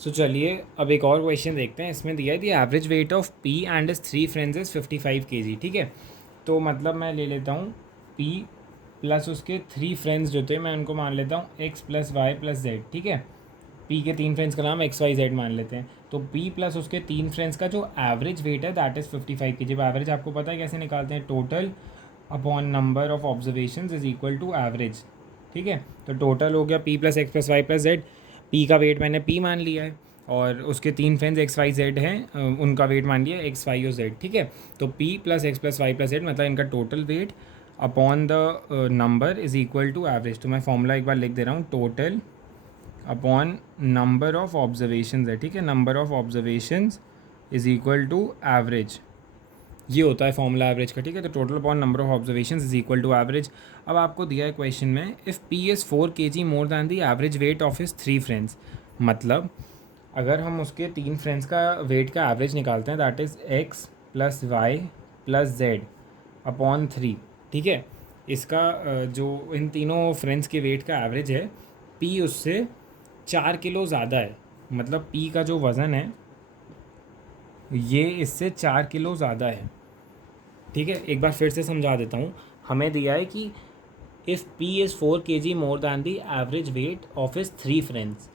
सो चलिए अब एक और क्वेश्चन देखते हैं। इसमें दिया है दी average weight of P and is 3 friends is 55 kg। ठीक है, तो मतलब मैं ले लेता हूँ पी प्लस उसके 3 फ्रेंड्स जो थे मैं उनको मान लेता हूँ X plus Y plus Z. ठीक है, पी के 3 फ्रेंड्स का नाम एक्स वाई जेड मान लेते हैं। तो पी प्लस उसके 3 फ्रेंड्स का जो एवरेज वेट है दैट इज़ 55 kg। जब एवरेज आपको पता है कैसे निकालते हैं, total upon number of observation is equal to average. ठीक है, तो टोटल हो गया P plus X plus Y plus Z. P का वेट मैंने पी मान लिया है और उसके 3 फ्रेंड्स एक्स वाई जेड हैं, उनका वेट मान लिया एक्स वाई और जेड। ठीक है, तो P plus X plus Y plus Z मतलब इनका total weight upon the number is equal to average. तो मैं फॉर्मूला एक बार लिख दे रहा हूँ, total upon number of observations है। ठीक है, number of observations is equal to average, ये होता है फॉर्मूला एवरेज का। ठीक है, तो total upon number of observations is equal to average. अब आपको दिया है क्वेश्चन में if P is 4 kg more than the average weight of his 3 friends. मतलब अगर हम उसके 3 फ्रेंड्स का वेट का एवरेज निकालते हैं that is X plus Y plus Z upon 3। ठीक है, इसका जो इन तीनों फ्रेंड्स के वेट का एवरेज है, पी उससे 4 किलो ज़्यादा है। मतलब पी का जो वज़न है ये इससे 4 किलो ज़्यादा है। ठीक है, एक बार फिर से समझा देता हूँ। हमें दिया है कि if P is 4 kg more than the average weight of is 3 friends.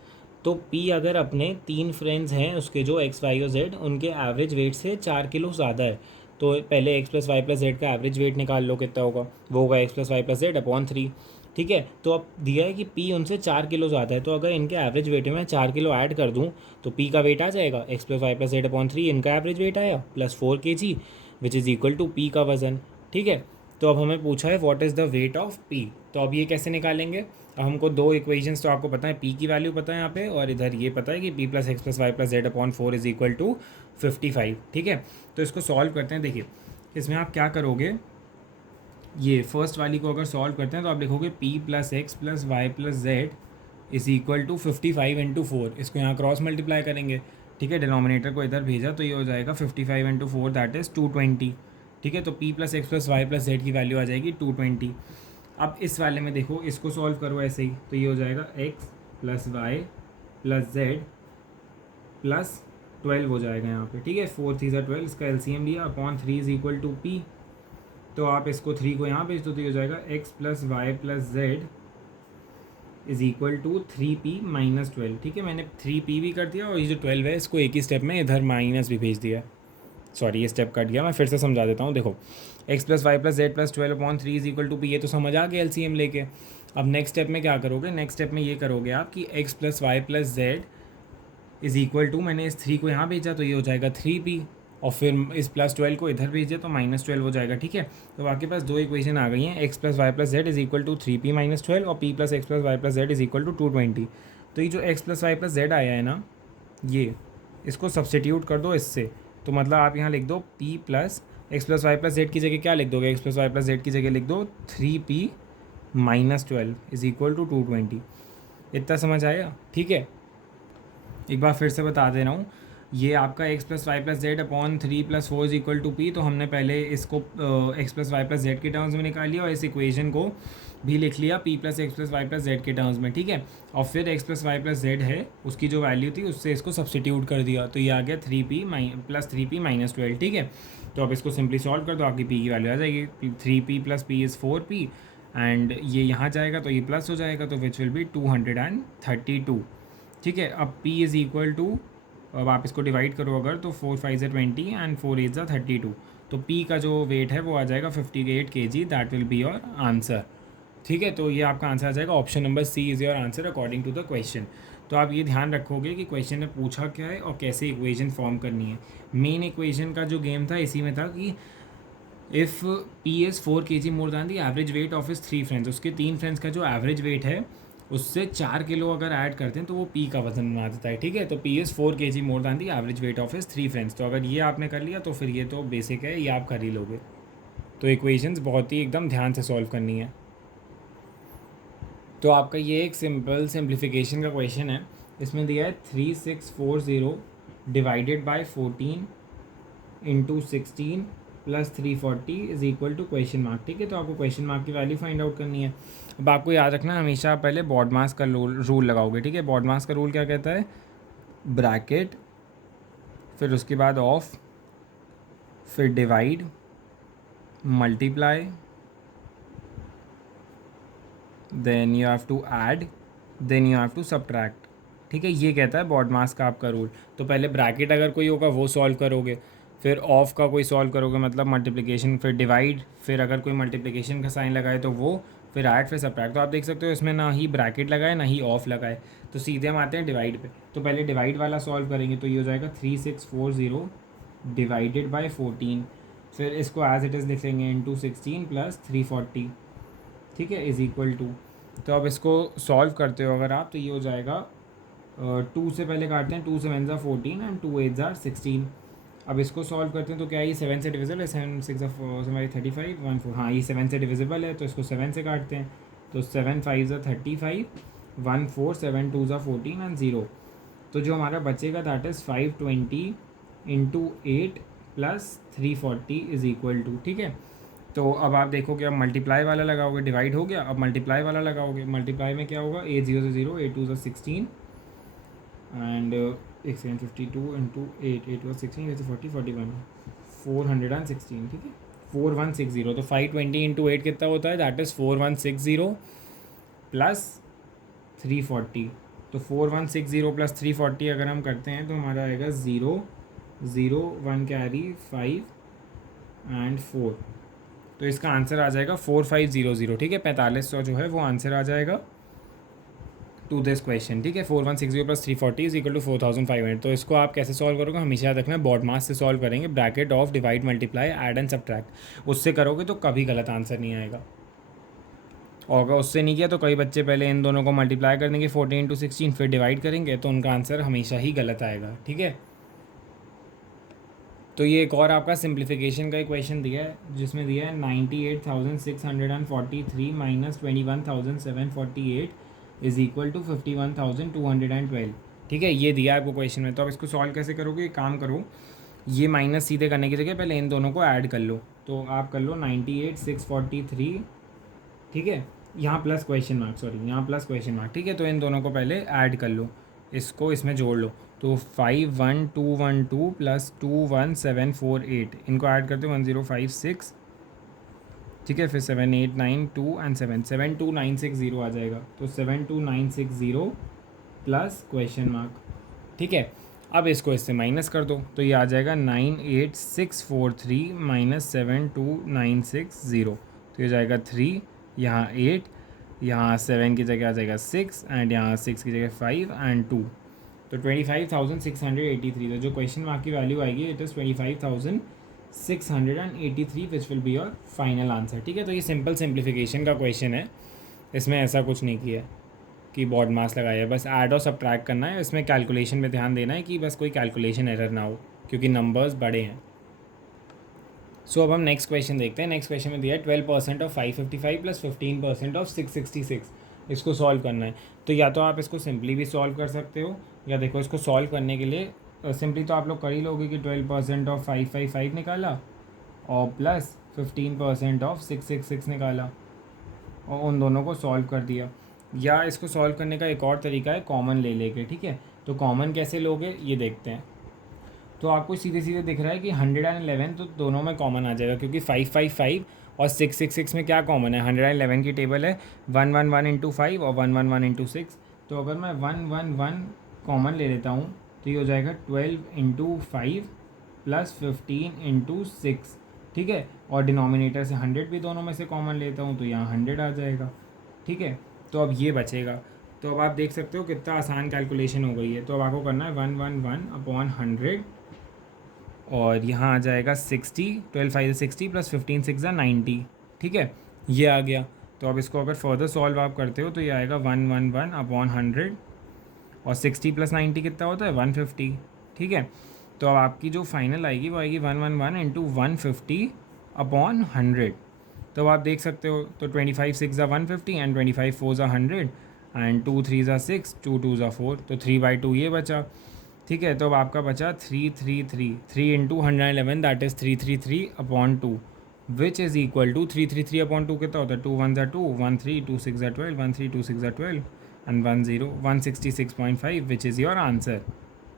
तो पी अगर अपने 3 फ्रेंड्स हैं उसके जो एक्स वाई और जेड, उनके एवरेज वेट से 4 किलो ज़्यादा है। तो पहले X plus Y plus Z का एवरेज वेट निकाल लो, कितना होगा, वो होगा X plus Y plus Z upon 3। ठीक है, तो अब दिया है कि पी उनसे 4 किलो ज़्यादा है, तो अगर इनके एवरेज वेट में मैं 4 किलो ऐड कर दूँ तो पी का वेट आ जाएगा X plus Y plus Z upon 3, इनका एवरेज वेट आया plus 4 kg which is equal to P का वज़न। ठीक है, तो अब हमें पूछा है what is the weight of P. तो अब ये कैसे निकालेंगे, अब हमको दो इक्वेशंस तो आपको पता है, पी की वैल्यू पता है यहाँ पे, और इधर ये पता है कि P plus X plus Y plus Z upon 4 is equal to 55। ठीक है, तो इसको सॉल्व करते हैं। देखिए इसमें आप क्या करोगे, ये फर्स्ट वाली को अगर सॉल्व करते हैं तो आप लिखोगे P plus X plus Y plus Z is equal to 55 into 4। इसको यहाँ क्रॉस मल्टीप्लाई करेंगे। ठीक है, डिनोमिनेटर को इधर भेजा तो ये हो जाएगा 55 इंटू 4 दैट इज़ 220। ठीक है, तो P plus X plus Y plus Z की वैल्यू आ जाएगी 220। अब इस वाले में देखो, इसको सॉल्व करो ऐसे ही, तो ये हो जाएगा X plus Y plus Z plus 12 हो जाएगा यहाँ पे। ठीक है, 4 3 12, इसका एलसीएम लिया upon 3 is equal to P. तो आप इसको 3 को यहाँ भेज दो तो ये हो जाएगा X plus Y plus Z is equal to 3p minus 12। ठीक है, मैंने 3p भी कर दिया और ये जो 12 है इसको एक ही स्टेप में इधर माइनस भी भेज दिया। सॉरी, ये स्टेप कट गया, मैं फिर से समझा देता हूँ। देखो X plus Y plus Z plus 12 upon 3 is equal to P, ये तो समझ आ गया एलसीएम लेके। अब नेक्स्ट स्टेप में क्या करोगे, नेक्स्ट स्टेप में ये करोगे आप कि X plus Y plus Z is equal to, मैंने इस 3 को यहाँ भेजा तो ये हो जाएगा 3p, और फिर इस प्लस 12 को इधर भेजे तो माइनस 12 हो जाएगा। ठीक है, तो आपके पास दो इक्वेशन आ गई हैं, X plus Y plus Z is equal to 3p minus 12 और p plus X plus Y plus Z is equal to 220। तो ये जो X plus Y plus Z आया है ना, ये इसको सब्सटीट्यूट कर दो इससे। तो मतलब आप यहाँ लिख दो p plus X plus Y plus Z की जगह क्या लिख दोगे, X plus Y plus Z की जगह लिख दो 3p minus 12 is equal to 220। इतना समझ आएगा। ठीक है, एक बार फिर से बता दे रहा हूँ, ये आपका X plus Y plus Z upon 3 plus 4 is equal to P. तो हमने पहले इसको X plus Y plus Z के टर्म्स में निकाल लिया और इस इक्वेशन को भी लिख लिया P plus X plus Y plus Z के टर्म्स में। ठीक है, और फिर X plus Y plus Z है उसकी जो वैल्यू थी उससे इसको सब्सटीट्यूट कर दिया तो ये आ गया 3p प्लस 3p माइनस 12। ठीक है, तो अब इसको सिंपली सॉल्व कर दो, आपकी पी की वैल्यू आ जाएगी 3p plus P is 4p and ये यहाँ जाएगा तो ये प्लस हो जाएगा तो विच विल बी 232। ठीक है, अब p इज़ इक्वल टू, अब आप इसको डिवाइड करो अगर तो 4 5 ज़ा 20 एंड 4 8 ज़ा 32। तो p का जो वेट है वो आ जाएगा 58 kg, that will be your answer. ठीक है, तो ये आपका आंसर आ जाएगा, option number C is your answer according to the question. तो आप ये ध्यान रखोगे कि क्वेश्चन ने पूछा क्या है और कैसे इक्वेशन फॉर्म करनी है। मेन इक्वेशन का जो गेम था इसी में था कि if p is 4 kg more than the average weight of is 3 friends, उसके 3 फ्रेंड्स का जो एवरेज वेट है उससे 4 किलो अगर ऐड करते हैं तो वो पी का वजन बना देता है। ठीक है, तो P is 4 kg more than the average weight of is 3 friends. तो अगर ये आपने कर लिया तो फिर ये तो बेसिक है, ये आप कर ही लोगे। तो इक्वेशंस बहुत ही एकदम ध्यान से सॉल्व करनी है। तो आपका ये एक सिंपल सिंप्लीफिकेशन का क्वेश्चन है। इसमें दिया है 3640 divided by 14 into 16 plus 340 is equal to question mark. ठीक है, तो आपको क्वेश्चन मार्क की वैल्यू फाइंड आउट करनी है। अब आपको याद रखना, हमेशा आप पहले बॉड मास का रूल लगाओगे। ठीक है, बॉड मास का रूल क्या कहता है, ब्रैकेट, फिर उसके बाद ऑफ, फिर divide, multiply, then you have to add, then you have to subtract. ठीक है, ये कहता है बॉडमास का आपका रूल। तो पहले ब्रैकेट अगर कोई होगा वो सॉल्व करोगे, फिर ऑफ का कोई सॉल्व करोगे मतलब मल्टीप्लिकेशन, फिर डिवाइड, फिर अगर कोई मल्टीप्लिकेशन का साइन लगाए तो वो, फिर ऐड, फिर सब्ट्रैक्ट। तो आप देख सकते हो इसमें ना ही ब्रैकेट लगाए ना ही ऑफ लगाए, तो सीधे हम आते हैं डिवाइड पे। तो पहले डिवाइड वाला सॉल्व करेंगे, तो ये हो जाएगा 3640 डिवाइडेड बाई 14, फिर इसको एज इट इज़ लिखेंगे इंटू 16 प्लस 340, ठीक है, इज़ इक्वल टू। तो अब इसको सॉल्व करते हो अगर आप, तो ये हो जाएगा 2 से पहले काटते हैं, 2 से 1 ज़ा 14 एंड 2 8 ज़ा 16। अब इसको सॉल्व करते हैं तो क्या ये 7 से डिविजिबल है, 7 6 हमारी 35 1 4, हाँ ये 7 से डिविजिबल है, तो इसको 7 से काटते हैं, तो 7 5 ज़ा 35 1 4 7 2 ज़ा 14 एंड 0। तो जो हमारा बचेगा that is 520 into 8 plus 340 is equal to, ठीक है। तो अब आप देखोगे, अब मल्टीप्लाई वाला लगाओगे, डिवाइड हो गया, अब मल्टीप्लाई वाला लगाओगे, मल्टीप्लाई में क्या होगा, 8 0 से 0, 8 2 ज़ा 16 एंड 52 इंटू 8 8 was 16 जैसे 40 41 416, ठीक है, 4160। तो 520 इंटू 8 कितना होता है, दैट इज़ 4160 प्लस 340। तो 4160 प्लस 340 अगर हम करते हैं तो हमारा आएगा 0 0 1 कैरी 5 एंड 4। तो इसका आंसर आ जाएगा 4500, ठीक है, 4500 जो है वो आंसर आ जाएगा टू दिस क्वेश्चन, ठीक है। 4160 प्लस 340 इज इक्वल टू 4500। तो इसको आप कैसे सॉल्व करोगे, हमेशा याद रखना है बॉडमास से सॉल्व करेंगे, bracket of, divide, multiply, add and subtract. उससे करोगे तो कभी गलत आंसर नहीं आएगा, और अगर उससे नहीं किया तो कई बच्चे पहले इन दोनों को मल्टीप्लाई कर देंगे 14 इंटू 16, फिर डिवाइड करेंगे तो उनका आंसर हमेशा ही गलत आएगा, ठीक है। तो ये एक और आपका सिंप्लीफिकेशन का एक क्वेश्चन दिया है, जिसमें दिया है 98,643 माइनस 21,748 इज इक्वल टू 51,212, ठीक है, ये दिया है आपको क्वेश्चन में। तो अब इसको सॉल्व कैसे करोगे, एक काम करो, ये माइनस सीधे करने की जगह पहले इन दोनों को ऐड कर लो। तो आप कर लो 98,643, ठीक है, यहाँ प्लस क्वेश्चन मार्क, सॉरी यहाँ प्लस क्वेश्चन मार्क, ठीक है। तो इन दोनों को पहले ऐड कर लो, इसको इसमें जोड़ लो। तो 51212 प्लस 21748, इनको ऐड करते 1056, ठीक है, फिर 7892 एंड 72960 आ जाएगा। तो 72960 प्लस क्वेश्चन मार्क, ठीक है। अब इसको इससे माइनस कर दो, तो ये आ जाएगा 98643 माइनस 72960। तो ये जाएगा 3, यहाँ 8, यहाँ 7 की जगह आ जाएगा 6 एंड यहाँ 6 की जगह 5 एंड 2। तो 25,683। तो जो क्वेश्चन मार्क की वैल्यू आएगी it is 25,683 which will be your final answer, ठीक है। तो ये सिंपल सिंप्लीफिकेशन का क्वेश्चन है, इसमें ऐसा कुछ नहीं किया है कि बॉड मास लगाया है, बस ऐड और सब्ट्रैक्ट करना है। इसमें कैलकुलेशन में ध्यान देना है कि बस कोई कैलकुलेशन एरर ना हो, क्योंकि नंबर्स बड़े हैं। सो अब हम नेक्स्ट क्वेश्चन देखते हैं। नेक्स्ट क्वेश्चन में दिया है 12% ऑफ 555 प्लस 15% ऑफ 666, इसको सॉल्व करना है। तो या तो आप इसको सिंपली भी सॉल्व कर सकते हो, या देखो इसको सॉल्व करने के लिए सिंपली तो आप लोग कर ही लोगे कि 12% ऑफ 555 निकाला और प्लस 15% ऑफ 666 निकाला और उन दोनों को सॉल्व कर दिया। या इसको सॉल्व करने का एक और तरीका है कॉमन ले लेके, ठीक है। तो कॉमन कैसे लोगे ये देखते हैं। तो आपको सीधे सीधे दिख रहा है कि 111 तो दोनों में कॉमन आ जाएगा, क्योंकि 555 और 666 में क्या कॉमन है, 111 की टेबल है 111 इंटू 5 और 111 इंटू 6। तो अगर मैं 111 कॉमन ले लेता हूँ तो ये हो जाएगा 12 इंटू 5 प्लस 15 इंटू 6, ठीक है। और डिनोमिनेटर से 100 भी दोनों में से कॉमन लेता हूँ तो यहाँ 100 आ जाएगा, ठीक है। तो अब ये बचेगा। तो अब आप देख सकते हो कितना आसान कैलकुलेशन हो गई है। तो अब आपको करना है 111 अपॉन 100 और यहाँ आ जाएगा 60, 12 5 60 प्लस 15 6 90, ठीक है, ये आ गया। तो अब इसको अगर फर्दर सॉल्व आप करते हो तो ये आएगा 111 अपॉन 100 और 60 प्लस 90 कितना होता है 150, ठीक है। तो अब आपकी जो फाइनल आएगी वो आएगी 111 इंटू 150 अपॉन 100। तो आप देख सकते हो, तो 25 6 ज़ा 150 एंड 25 4 ज़ा 100 एंड 2 3 ज़ा 6 2 2 ज़ा 4, तो 3/2 ये बचा, ठीक है। तो अब आपका बचा 3 into 111 that is 333 upon 2 which is equal to 333 upon 2 कितना होता है 2 1 ज़ा 2 1 3 2 6 ज़ा 12 1 3 2 6 ज़ा 12 and 1 0 166.5 which is your answer,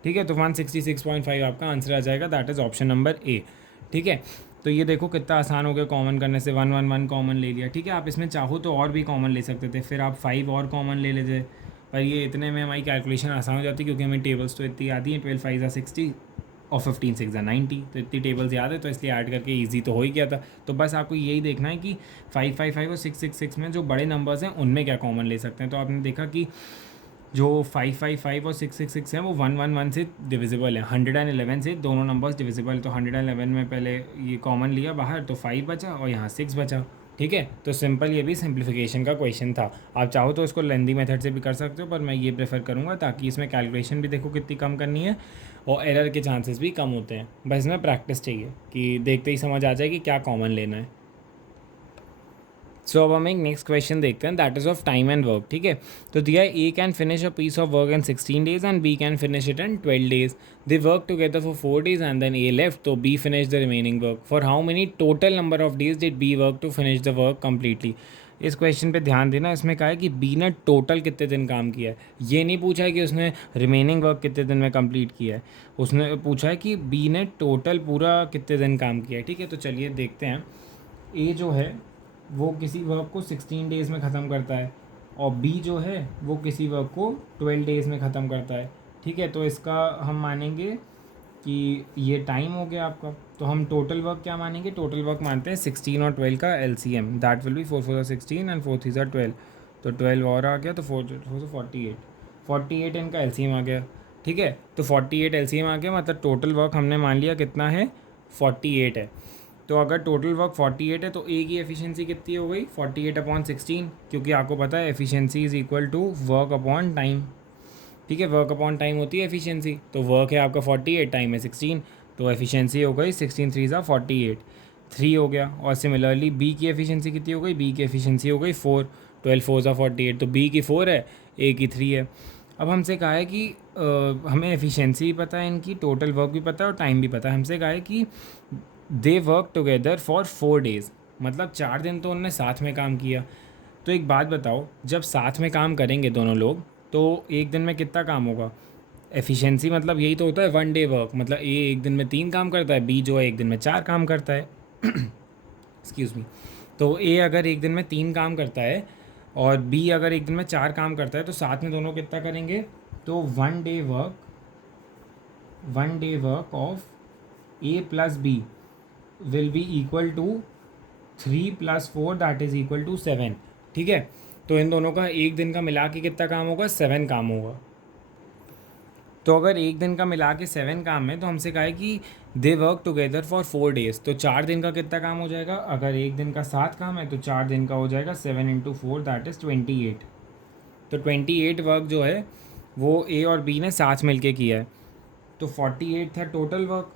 ठीक है, तो 166.5 आपका आंसर आ जाएगा, that is option number A. ठीक है, तो ये देखो कितना आसान हो गया कॉमन करने से, 1 1 1 कॉमन ले लिया। ठीक है, आप इसमें चाहो तो और भी कॉमन ले सकते थे, फिर आप 5 और कॉमन ले लेते, पर ये इतने में हमारी कैलकुलेशन आसान हो जाती क्योंकि हमें टेबल्स तो इतनी याद ही हैं, 12 5 60 और 15 6 90, तो इतनी टेबल्स याद है, तो इसलिए ऐड करके इजी तो हो ही गया था। तो बस आपको यही देखना है कि 5 5 5 और 6 6 6 में जो बड़े नंबर्स हैं उनमें क्या कॉमन ले सकते हैं। तो आपने देखा कि जो 5 5 5 और 6 6 6 हैं वो 1 1 1 से डिविजिबल है, 111 से दोनों नंबर्स डिविजिबल, तो 111 में पहले ये कॉमन लिया बाहर तो 5 बचा और यहाँ 6 बचा। ठीक है, तो सिंपल ये भी सिंप्लीफिकेशन का क्वेश्चन था। आप चाहो तो इसको लेंदी मेथड से भी कर सकते हो, पर मैं ये प्रेफर करूँगा ताकि इसमें कैलकुलेशन भी देखो कितनी कम करनी है और एरर के चांसेस भी कम होते हैं। बस इसमें प्रैक्टिस चाहिए कि देखते ही समझ आ जाए कि क्या कॉमन लेना है। सो अब हम एक नेक्स्ट क्वेश्चन देखते हैं, that is of time and work. ठीक है, तो दिया है A can finish a piece of work in 16 days and B can finish it in 12 days। They work together for 4 days and then A left, तो B finish the remaining work. For how many total number of days did B work to finish the work completely. इस question पे ध्यान देना, इसमें कहा है कि B ने टोटल कितने दिन काम किया है, ये नहीं पूछा है कि उसने रिमेनिंग वर्क कितने दिन में कंप्लीट किया है, उसने पूछा है कि बी ने टोटल पूरा कितने दिन काम किया है। ठीक है, तो चलिए देखते हैं। ए जो है वो किसी वर्क को 16 डेज़ में ख़त्म करता है और बी जो है वो किसी वर्क को 12 डेज़ में ख़त्म करता है। ठीक है, तो इसका हम मानेंगे कि ये टाइम हो गया आपका, तो हम टोटल वर्क क्या मानेंगे, टोटल वर्क मानते हैं 16 और 12 का LCM, that will B 4 4 16 and 4 3 12, तो 12 और आ गया तो 4 4 48, 48 इनका LCM आ गया। ठीक है, तो 48 LCM आ गया, मतलब टोटल वर्क हमने मान लिया कितना है, 48 है। तो अगर टोटल वर्क 48 है तो ए की एफिशिएंसी कितनी हो गई, 48/16, क्योंकि आपको पता है efficiency is equal to work upon time. ठीक है, वर्क अपॉन टाइम होती है एफिशिएंसी, तो वर्क है आपका 48, टाइम है 16, तो एफिशिएंसी हो गई 16 3 48, 3 हो गया। और सिमिलरली बी की एफिशिएंसी कितनी हो गई, बी की एफिशिएंसी हो गई 4, 12 4 48, तो बी की 4 है, ए की 3 है। अब हमसे कहा है कि हमें एफिशिएंसी भी पता है इनकी, टोटल वर्क भी पता है और टाइम भी पता है। हमसे कहा है कि दे वर्क टुगेदर फॉर 4 days, मतलब 4 दिन तो उनने साथ में काम किया। तो एक बात बताओ, जब साथ में काम करेंगे दोनों लोग तो एक दिन में कितना काम होगा, एफिशिएंसी मतलब यही तो होता है 1 day वर्क, मतलब ए एक दिन में 3 काम करता है, बी जो है एक दिन में 4 काम करता है। एक्सक्यूज़ मी, तो ए अगर एक दिन में 3 काम करता है और बी अगर एक दिन में 4 काम करता है, तो साथ में दोनों कितना करेंगे, तो 1 day work of A plus B will be equal to 3 + 4 that is equal to 7। ठीक है, तो इन दोनों का एक दिन का मिला के कितना काम होगा, 7 काम होगा। तो अगर एक दिन का मिला के 7 काम है तो हमसे कहा है कि दे वर्क टुगेदर फॉर 4 days, तो 4 दिन का कितना काम हो जाएगा, अगर एक दिन का 7 काम है तो 4 दिन का हो जाएगा 7 × 4 दैट इज़ 28। तो 28 वर्क जो है वो ए और बी ने साथ मिलके किया है, तो 48 था टोटल वर्क,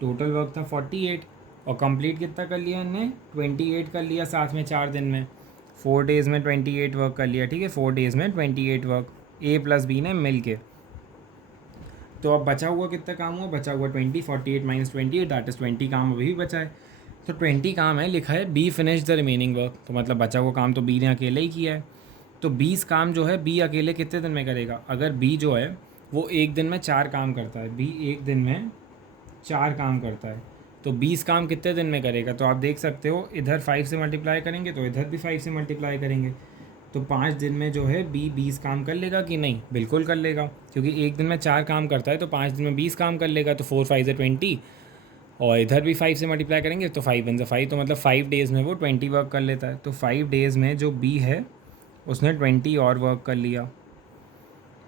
टोटल वर्क था 48 और कंप्लीट कितना कर लिया इनने, 28 कर लिया साथ में 4 दिन में, 4 days में 28 वर्क कर लिया। ठीक है, 4 days में 28 वर्क ए प्लस बी ने मिल के। तो अब बचा हुआ कितना काम हुआ, बचा हुआ 20, 48 - 28 दैट इज़ 20 काम अभी भी बचा है। तो 20 काम है, लिखा है be finish the remaining work, तो मतलब बचा हुआ काम तो बी ने अकेले ही किया है। तो 20 काम जो है बी अकेले कितने दिन में करेगा, अगर बी जो है वो एक दिन में 4 काम करता है, बी एक दिन में 4 काम करता है, तो 20 काम कितने दिन में करेगा, तो आप देख सकते हो इधर 5 से मल्टीप्लाई करेंगे तो इधर भी 5 से मल्टीप्लाई करेंगे, तो 5 दिन में जो है बी 20 काम कर लेगा कि नहीं, बिल्कुल कर लेगा, क्योंकि एक दिन में 4 काम करता है तो 5 दिन में 20 काम कर लेगा, तो 4 5 20, और इधर भी 5 से मल्टीप्लाई करेंगे तो 5 1 5, तो मतलब 5 days में वो 20 वर्क कर लेता है। तो 5 days में जो बी है उसने 20 और वर्क कर लिया,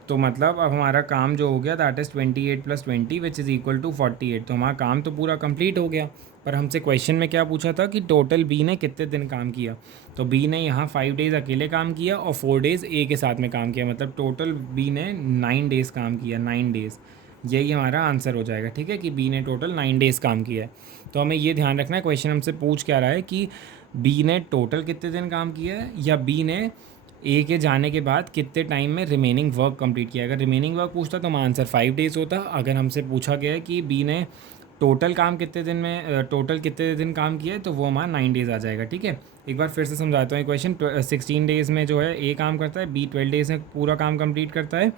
तो मतलब अब हमारा काम जो हो गया that is 28 + 20 which is equal to 48, तो हमारा काम तो पूरा कंप्लीट हो गया। पर हमसे क्वेश्चन में क्या पूछा था कि टोटल बी ने कितने दिन काम किया, तो बी ने यहाँ 5 days अकेले काम किया और 4 days ए के साथ में काम किया, मतलब टोटल बी ने 9 days काम किया, 9 days, यही हमारा आंसर हो जाएगा। ठीक है, कि बी ने टोटल 9 days काम किया है। तो हमें ये ध्यान रखना है क्वेश्चन हमसे पूछ क्या रहा है कि बी ने टोटल कितने दिन काम किया है या बी ने ए के जाने के बाद कितने टाइम में रिमेनिंग वर्क कंप्लीट किया। अगर रिमेनिंग वर्क पूछता तो हमारा आंसर 5 days होता। अगर हमसे पूछा गया है कि बी ने टोटल काम कितने दिन में टोटल कितने दिन काम किया है तो वो हमारा 9 days आ जाएगा। ठीक है, एक बार फिर से समझाता हूँ क्वेश्चन। 16 days में जो है ए काम करता है, बी 12 days में पूरा काम कंप्लीट करता है,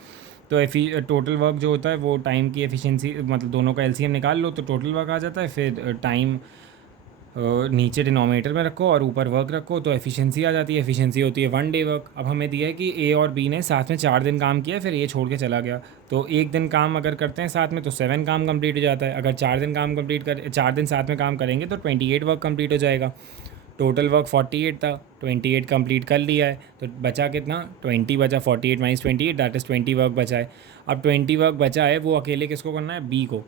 तो टोटल वर्क जो होता है वो टाइम की एफिशिएंसी, मतलब दोनों का एलसीएम निकाल लो तो टोटल वर्क आ जाता है। फिर टाइम नीचे डिनोमिनेटर में रखो और ऊपर वर्क रखो तो एफिशिएंसी आ जाती है। एफिशिएंसी होती है 1 डे वर्क। अब हमें दिया है कि ए और बी ने साथ में 4 दिन काम किया, फिर ए छोड़ के चला गया। तो एक दिन काम अगर करते हैं साथ में तो 7 काम कंप्लीट हो जाता है। अगर 4 दिन काम कंप्लीट कर 4 दिन साथ में काम करेंगे तो 28 वर्क कंप्लीट हो जाएगा। टोटल वर्क 48 था, 28 कंप्लीट कर लिया है तो बचा कितना, 20 बचा। 48 माइनस 28 दैट इज़ 20 वर्क बचा है। अब 20 वर्क बचा है वो अकेले किसको करना है, बी को।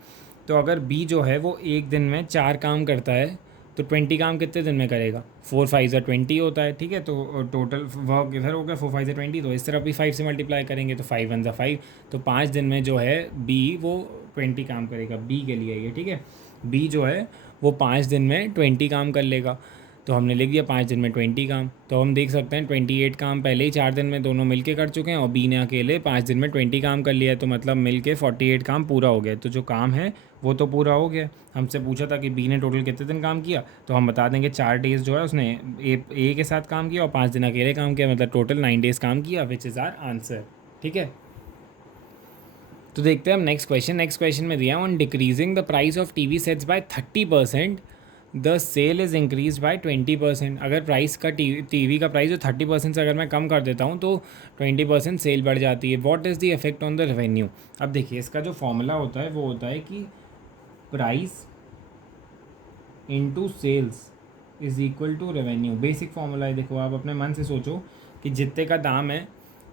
तो अगर बी जो है वो एक दिन में 4 काम करता है तो 20 काम कितने दिन में करेगा, 4 5 ज़ा 20 होता है, ठीक है। तो टोटल वर्क इधर हो गया 4 5 ज़ा 20, तो इस तरफ भी 5 से मल्टीप्लाई करेंगे तो 5 1 ज़ा 5। तो 5 दिन में जो है बी वो 20 काम करेगा, बी के लिए ये, ठीक है। बी जो है वो 5 दिन में 20 काम कर लेगा। तो हमने लिख दिया 5 दिन में 20 काम। तो हम देख सकते हैं 28 काम पहले ही 4 दिन में दोनों मिलके कर चुके हैं और बी ने अकेले 5 दिन में 20 काम कर लिया है। तो मतलब मिलके 48 काम पूरा हो गया। तो जो काम है वो तो पूरा हो गया। हमसे पूछा था कि बी ने टोटल कितने दिन काम किया, तो हम बता देंगे 4 डेज़ जो है उसने ए के साथ काम किया और 5 दिन अकेले काम किया, मतलब टोटल 9 डेज़ काम किया, विच इज़ आर आंसर, ठीक है। तो देखते हैं हम नेक्स्ट क्वेश्चन। नेक्स्ट क्वेश्चन में दिया on decreasing the price of TV sets by 30% the sale is increase by 20%। अगर प्राइस का टीवी का प्राइस जो 30% से अगर मैं कम कर देता हूँ तो 20% सेल बढ़ जाती है। What is the effect on the revenue. अब देखिए इसका जो फॉर्मूला होता है वो होता है कि price into sales is equal to revenue. Basic formula है, देखो आप अपने मन से सोचो कि जितने का दाम है,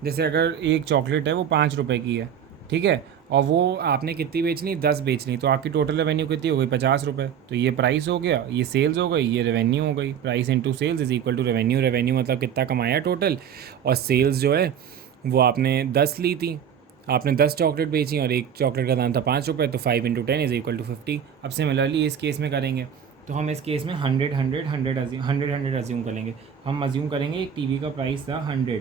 जैसे अगर एक चॉकलेट है वो 5 रुपये की है, ठीक है, और वो आपने कितनी बेचनी, 10 बेचनी, तो आपकी टोटल रेवेन्यू कितनी हो गई, 50 रुपये। तो ये प्राइस हो गया, ये सेल्स हो गई, ये रेवेन्यू हो गई। Price into sales is equal to revenue. Revenue मतलब कितना कमाया टोटल, और सेल्स जो है वो आपने 10 ली थी, आपने 10 चॉकलेट बेची और एक चॉकलेट का दाम था 5 रुपये, तो 5 इंटू 10 इज इक्वल टू 50। अब सिमिलरली इस केस में करेंगे तो हम इस केस में 100 अज्यूम करेंगे। हम अज्यूम करेंगे एक टीवी का प्राइस था 100,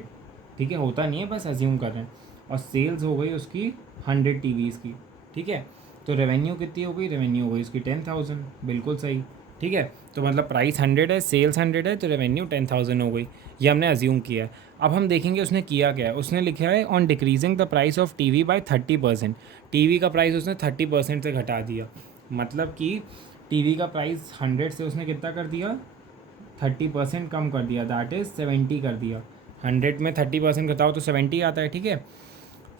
ठीक है, होता नहीं है, बस अज्यूम कर रहे हैं, और सेल्स हो गई उसकी 100 टीवीज़ की, ठीक है। तो रेवेन्यू कितनी हो गई, रेवेन्यू हो गई उसकी 10,000, बिल्कुल सही, ठीक है। तो मतलब प्राइस 100 है, सेल्स 100 है, तो रेवेन्यू 10,000 हो गई, ये हमने अज्यूम किया है। अब हम देखेंगे उसने किया क्या है। उसने लिखा है on decreasing the price of TV by 30%। TV का प्राइस उसने 30% से घटा दिया, मतलब कि टीवी का प्राइस 100 से उसने कितना कर दिया, 30% कम कर दिया, दैट इज़ 70 कर दिया। 100 में 30% घटाओ तो 70 आता है, ठीक है।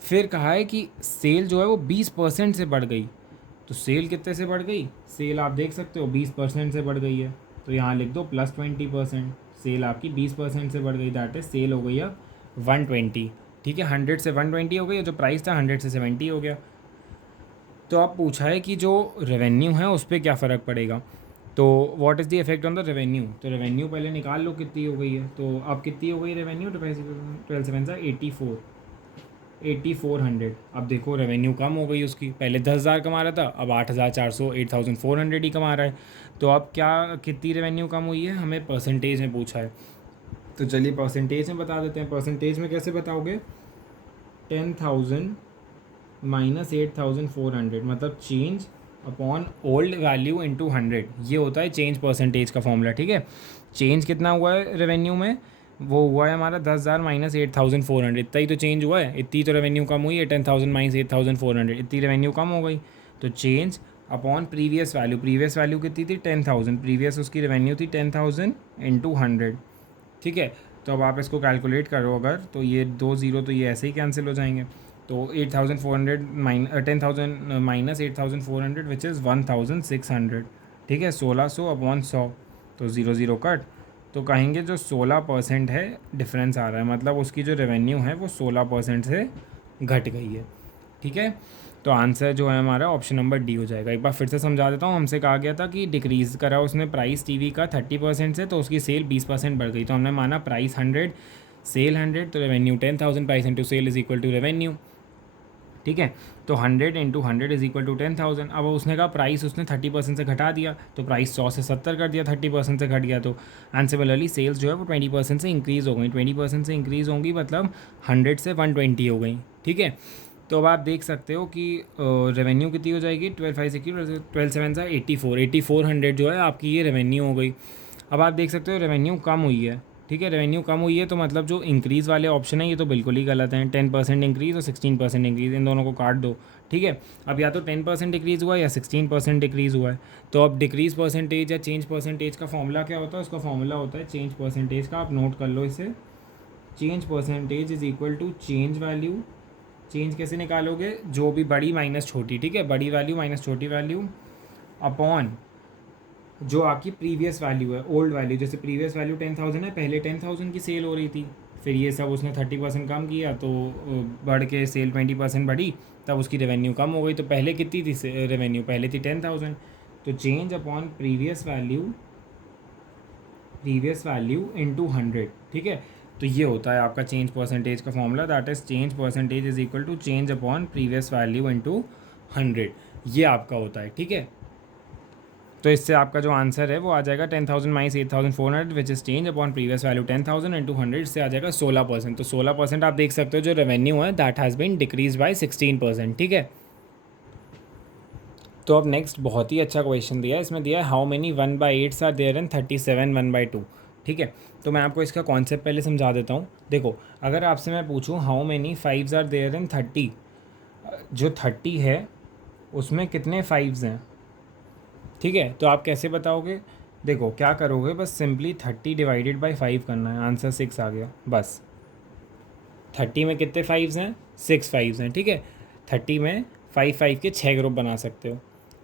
फिर कहा है कि सेल जो है वो 20% से बढ़ गई। तो सेल कितने से बढ़ गई, सेल आप देख सकते हो 20% से बढ़ गई है, तो यहाँ लिख दो +20%। सेल आपकी 20% से बढ़ गई, दैट इज सेल हो गई अब 120, ठीक है। 100 से 120 हो गई, जो प्राइस था 100 से 70 हो गया। तो अब पूछा है कि जो रेवेन्यू है उस पर क्या फ़र्क पड़ेगा। तो what is the effect on the revenue. तो रेवेन्यू पहले निकाल लो कितनी हो गई है। तो अब कितनी हो गई रेवेन्यू, 12 7 84, 8400। अब देखो रेवेन्यू कम हो गई उसकी, पहले 10,000 कमा रहा था, अब 8,400 8,400 ही कमा रहा है। तो अब क्या कितनी रेवेन्यू कम हुई है, हमें परसेंटेज में पूछा है, तो चलिए परसेंटेज में बता देते हैं। परसेंटेज में कैसे बताओगे, 10,000 माइनस 8,400, मतलब change upon old value into 100, ये होता है चेंज परसेंटेज का फॉर्मूला, ठीक है। चेंज कितना हुआ है रेवेन्यू में, वो हुआ है हमारा 10,000 माइनस 8,400, इतना ही तो चेंज हुआ है, इतनी तो रेवेन्यू कम हुई है। 10,000 माइनस 8,400, इतनी रेवेन्यू कम हो गई। तो change upon previous value, previous value कितनी थी 10,000, प्रीवियस उसकी रेवेन्यू थी 10,000 इंटू 100, ठीक है। तो अब आप इसको कैलकुलेट करो अगर, तो ये 2 ज़ीरो तो ये ऐसे ही कैंसिल हो जाएंगे। तो 8,400 10,000 माइनस 8,400 विच इज़ 1,600, ठीक है। 1600 अपॉन 100, तो 0 0 कट। तो कहेंगे जो 16% है डिफरेंस आ रहा है, मतलब उसकी जो रेवेन्यू है वो 16% से घट गई है, ठीक है। तो आंसर जो है हमारा ऑप्शन नंबर डी हो जाएगा। एक बार फिर से समझा देता हूँ। हमसे कहा गया था कि डिक्रीज़ करा उसने प्राइस टीवी का 30% से, तो उसकी सेल 20% बढ़ गई। तो हमने माना प्राइस 100, सेल 100, तो revenue 10,000, price into sale is equal to revenue, ठीक है। तो 100 इंटू 100 इज इक्वल टू 10,000। अब उसने कहा प्राइस उसने 30% से घटा दिया, तो प्राइस 100 से 70 कर दिया, 30% से घट गया। तो एंड सिमिलरली सेल्स जो है वो 20% से इंक्रीज़ हो गई, 20% से इंक्रीज़ होंगी, मतलब 100 से 120 हो गई, ठीक है। तो अब आप देख सकते हो कि रेवेन्यू कितनी हो जाएगी, 12 7 84, 8400 जो है आपकी ये रेवेन्यू हो गई। अब आप देख सकते हो रेवेन्यू कम हुई है, ठीक है, रेवेन्यू कम हुई है तो मतलब जो इंक्रीज़ वाले ऑप्शन है ये तो बिल्कुल ही गलत हैं। 10% इंक्रीज़ और 16% इंक्रीज़, इन दोनों को काट दो। ठीक है, अब या तो 10% डिक्रीज़ हुआ है या 16% डिक्रीज़ हुआ है। तो अब डिक्रीज़ परसेंटेज या चेंज परसेंटेज का फॉर्मूला क्या होता है? उसका फॉर्मूला होता है चेंज परसेंटेज का, आप नोट कर लो इसे। Change percentage is equal to change value. Change कैसे निकालोगे? जो भी बड़ी माइनस छोटी, ठीक है, बड़ी वैल्यू माइनस छोटी वैल्यू अपॉन जो आपकी प्रीवियस वैल्यू है, ओल्ड वैल्यू। जैसे प्रीवियस वैल्यू 10,000 है, पहले 10,000 की सेल हो रही थी, फिर ये सब उसने 30% कम किया तो बढ़ के सेल 20% बढ़ी, तब उसकी रेवेन्यू कम हो गई। तो पहले कितनी थी रेवेन्यू? पहले थी 10,000। तो change upon previous value into 100। ठीक है, तो ये होता है आपका चेंज परसेंटेज का formula, that is change percentage is equal to change upon previous value into 100। ये आपका होता है। ठीक है, तो इससे आपका जो आंसर है वो आ जाएगा 10,000 minus 8,400 which is change upon previous value 10,000 into 100, इससे आ जाएगा 16%। तो 16% आप देख सकते हो जो रेवेन्यू है that has been decrease by 16%। ठीक है, तो अब नेक्स्ट बहुत ही अच्छा क्वेश्चन दिया है, इसमें दिया है how many 1/8 are there in 37 1/2। ठीक है, तो मैं आपको इसका कॉन्सेप्ट पहले समझा देता हूँ। देखो, अगर आपसे मैं पूछूँ how many 5s are there in 30, जो 30 है उसमें कितने 5s हैं? ठीक है, तो आप कैसे बताओगे? देखो क्या करोगे, बस सिंपली 30 डिवाइडेड बाई 5 करना है, आंसर 6 आ गया। बस 30 में कितने 5s हैं? 6 5s हैं। ठीक है, 30 में 5 के 6 ग्रुप बना सकते हो,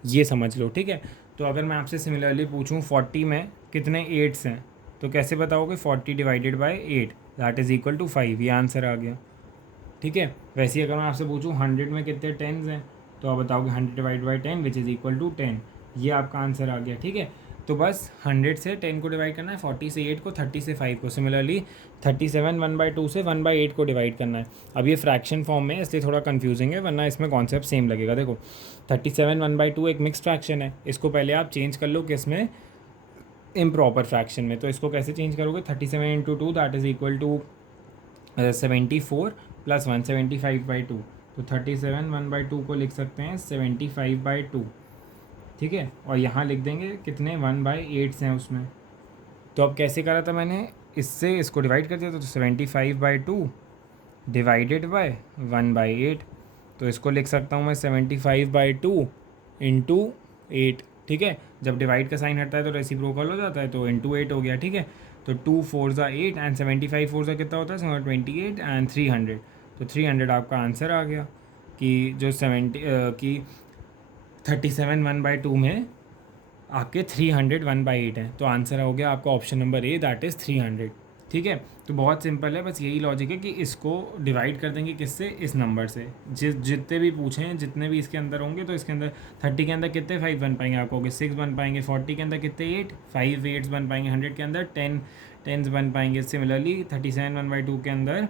ये समझ लो। ठीक है, तो अगर मैं आपसे सिमिलरली पूछूं 40 में कितने 8s हैं, तो कैसे बताओगे? 40 divided by 8 that is equal to 5, ये आंसर आ गया। ठीक है, वैसे ही अगर मैं आपसे पूछूं 100 में कितने 10s हैं, तो आप बताओगे 100 divide by 10 which is equal to 10, ये आपका आंसर आ गया। ठीक है, तो बस 100 से 10 को डिवाइड करना है, 40 से 8 को, 30 से 5 को। सिमिलरली 37 1/2 से 1/8 को डिवाइड करना है। अब ये फ्रैक्शन फॉर्म में है इसलिए थोड़ा कन्फ्यूजिंग है, वरना इसमें कॉन्सेप्ट सेम लगेगा। देखो 37 1/2 एक मिक्स फ्रैक्शन है, इसको पहले आप चेंज कर लो किसमें? इम्प्रॉपर फ्रैक्शन में। तो इसको कैसे चेंज करोगे? 37 into 2 that is equal to 74 plus 175/2। तो 37 1/2 को लिख सकते हैं 75/2। ठीक है, और यहाँ लिख देंगे कितने 1/8 हैं उसमें। तो अब कैसे करा था मैंने? इससे इसको डिवाइड कर दिया था, तो 75/2 डिवाइडेड बाय 1/8। तो इसको लिख सकता हूँ मैं 75/2 इंटू 8। ठीक है, जब डिवाइड का साइन हटता है तो रेसिप्रोकल हो जाता है, तो इंटू 8 हो गया। ठीक है, तो 2 4 8 एंड 75 4 कितना होता है? 28 एंड 300। तो 300 आपका आंसर आ गया कि जो 37 1/2 में आपके 300 1/8 है। तो आंसर हो गया आपका option number A, that is 300। ठीक है, तो बहुत सिंपल है, बस यही लॉजिक है कि इसको डिवाइड कर देंगे किससे? इस नंबर से। जितने भी पूछें, जितने भी इसके अंदर होंगे, तो इसके अंदर 30 के अंदर कितने 5 बन पाएंगे? आप कहोगे 6 बन पाएंगे। 40 के अंदर कितने 8 5 8s बन पाएंगे। 100 के अंदर 10s बन पाएंगे। सिमिलरली 37 1/2 के अंदर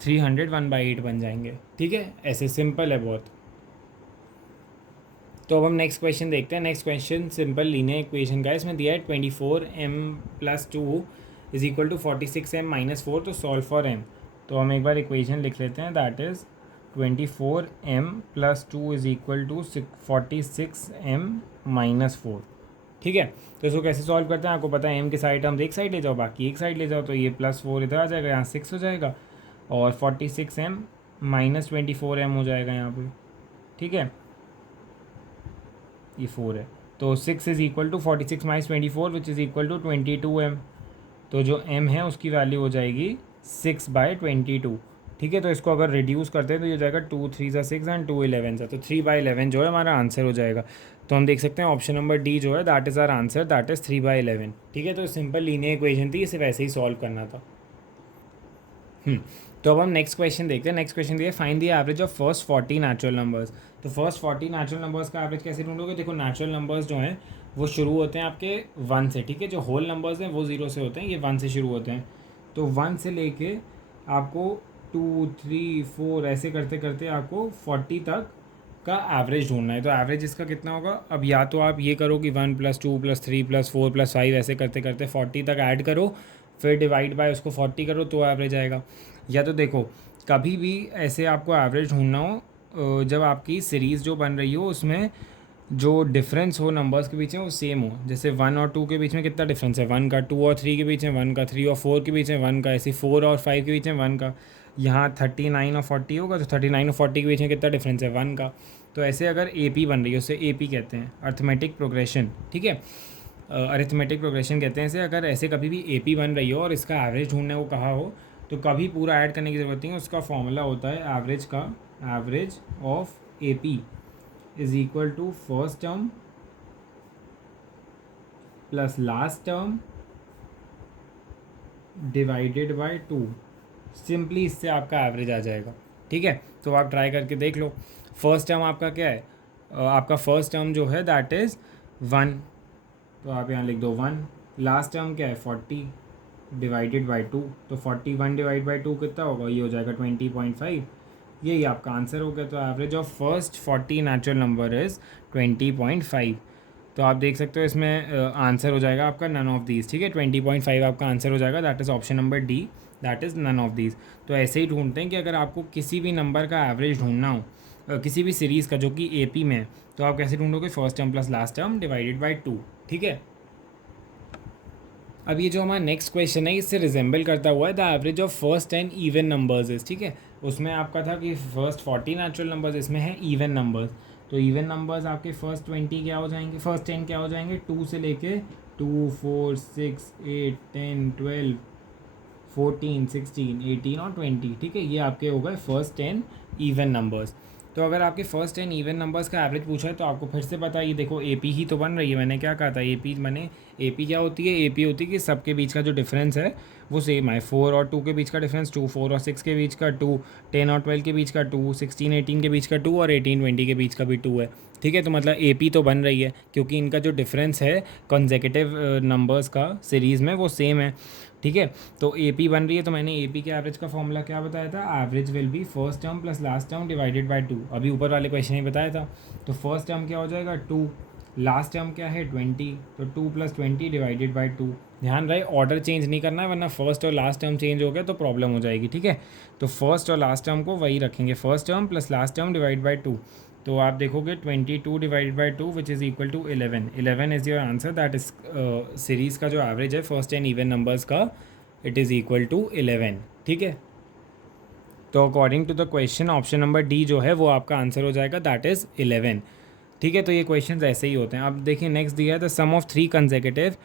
300 1/8 बन जाएंगे। ठीक है, ऐसे सिंपल है बहुत। तो अब हम नेक्स्ट क्वेश्चन देखते हैं। Next question simple linear equation का है, इसमें दिया है 24m + 2 is equal to 46m - 4। तो सॉल्व फॉर m। तो हम एक बार इक्वेशन लिख लेते हैं, that is 24m + 2 is equal to 46m - 4। ठीक है, तो इसको कैसे सॉल्व करते हैं? आपको पता है m के साइड हम एक साइड ले जाओ, बाकी एक साइड ले जाओ, तो ये +4 इधर आ जाएगा, यहाँ 6 हो जाएगा, और 46m - 24m हो जाएगा यहाँ पे। ठीक है, ये 4 है, तो 6 is equal to 46 - 24 which is equal to 22m। तो जो m है उसकी वैल्यू हो जाएगी 6/22। ठीक है, तो इसको अगर रिड्यूस करते हैं तो ये हो जाएगा 2 3 6 एंड 2 11 तो 3/11 जो है हमारा आंसर हो जाएगा। तो हम देख सकते हैं ऑप्शन नंबर डी जो है that is our answer, that is 3/11। ठीक है, तो सिंपल लीनियर इक्वेशन थी, इसे वैसे ही सॉल्व करना था। तो अब हम नेक्स्ट क्वेश्चन देखते हैं। नेक्स्ट क्वेश्चन दिया find the average of first 40 natural numbers. तो फर्स्ट 40 नेचुरल नंबर्स का एवरेज कैसे ढूंढोगे? देखो नेचुरल नंबर्स जो हैं वो शुरू होते हैं आपके 1 से। ठीक है, जो होल नंबर्स हैं वो 0 से होते हैं, ये 1 से शुरू होते हैं। तो 1 से लेके आपको 2 3 4 ऐसे करते करते आपको 40 तक का एवरेज ढूंढना है। तो एवरेज इसका कितना होगा? अब या तो आप ये करो कि 1 + 2 + 3 + 4 + 5 ऐसे करते करते 40 तक ऐड करो, फिर डिवाइड बाय उसको 40 करो, तो एवरेज आएगा। या तो देखो कभी भी ऐसे आपको एवरेज ढूंढना हो जब आपकी सीरीज़ जो बन रही हो उसमें जो डिफरेंस हो नंबर्स के बीच में वो सेम हो। जैसे 1 और 2 के बीच में कितना डिफरेंस है, 1 का, 2 और 3 के बीच में 1 का, 3 और 4 के बीच में 1 का, ऐसे 4 और 5 के बीच में 1 का। यहाँ 39 और 40 होगा तो 39 और 40 के बीच में कितना डिफरेंस है, 1 का। तो ऐसे अगर ए पी बन रही है उसे ए पी कहते हैं, अर्थमेटिक प्रोग्रेशन, ठीक है। अरिथमेटिक प्रोग्रेशन कहते हैं इसे। अगर ऐसे कभी भी ए पी बन रही हो और इसका एवरेज ढूंढने को कहा हो तो कभी पूरा ऐड करने की ज़रूरत नहीं है। उसका फॉर्मूला होता है एवरेज का, average of A P is equal to first term plus last term divided by 2। Simply इससे आपका एवरेज आ जाएगा, ठीक है। तो आप ट्राई करके देख लो। फर्स्ट टर्म आपका क्या है, आपका फर्स्ट टर्म जो है दैट इज़ 1, तो आप यहाँ लिख दो 1। लास्ट टर्म क्या है 40 डिवाइडेड बाई 2, तो 41 डिवाइड बाई 2 कितना होगा, ये हो जाएगा 20.5। यही आपका आंसर हो गया। तो average of first 40 natural number is 20.5। तो आप देख सकते हो इसमें आंसर हो जाएगा आपका नन ऑफ दीज, ठीक है। 20.5 आपका आंसर हो जाएगा, that is option number D, that is none of these. तो ऐसे ही ढूंढते हैं कि अगर आपको किसी भी नंबर का एवरेज ढूंढना हो किसी भी सीरीज़ का जो कि ए पी में है, तो आप कैसे ढूंढोगे, first term plus last term divided by 2, ठीक है। अब ये जो हमारा नेक्स्ट क्वेश्चन है इससे रिजेंबल करता हुआ है the average of first 10 even numbers is, ठीक है। उसमें आपका था कि फर्स्ट 40 नेचुरल नंबर्स, इसमें है इवन नंबर्स। तो इवन नंबर्स आपके फर्स्ट 20 क्या हो जाएंगे, फर्स्ट 10 क्या हो जाएंगे, 2 से लेके 2, 4, 6, 8, 10, 12, 14, 16, 18 और 20, ठीक है। ये आपके हो गए फर्स्ट 10 इवन नंबर्स। तो अगर आपके फर्स्ट 10 इवन नंबर्स का एवरेज पूछा है तो आपको फिर से पता है, ये देखो ए पी ही तो बन रही है। मैंने क्या कहा था, ए पी मैंने, ए पी क्या होती है, ए पी होती है कि सबके बीच का जो डिफरेंस है वो सेम है। 4 और 2 के बीच का डिफरेंस 2, 4 और 6 के बीच का 2, 10 और 12 के बीच का 2, 16, 18 के बीच का 2 और 18, 20 के बीच का भी 2 है, ठीक है। तो मतलब ए पी तो बन रही है क्योंकि इनका जो डिफरेंस है कॉन्जेकेटिव नंबर्स का सीरीज़ में वो सेम है, ठीक है। तो ए पी बन रही है तो मैंने ए पी के एवरेज का फॉर्मूला क्या बताया था, average will be first term plus last term divided by 2। अभी ऊपर वाले क्वेश्चन में बताया था। तो फर्स्ट टर्म क्या हो जाएगा 2, लास्ट टर्म क्या है 20, तो 2 + 20 डिवाइडेड बाई 2। ध्यान रहे ऑर्डर चेंज नहीं करना है वरना फर्स्ट और लास्ट टर्म चेंज हो गया तो प्रॉब्लम हो जाएगी, ठीक है। तो फर्स्ट और लास्ट टर्म को वही रखेंगे, first term plus last term divide by 2। तो आप देखोगे 22 divided by 2 which is equal to 11। 11 is your answer, that is series का जो एवरेज है फर्स्ट 10 इवन नंबर्स का, इट इज़ इक्वल टू 11, ठीक है। तो according to the question option number D जो है वो आपका आंसर हो जाएगा, दैट इज़ 11, ठीक है। तो ये क्वेश्चन ऐसे ही होते हैं। अब देखिए नेक्स्ट दिया है the sum of 3 consecutive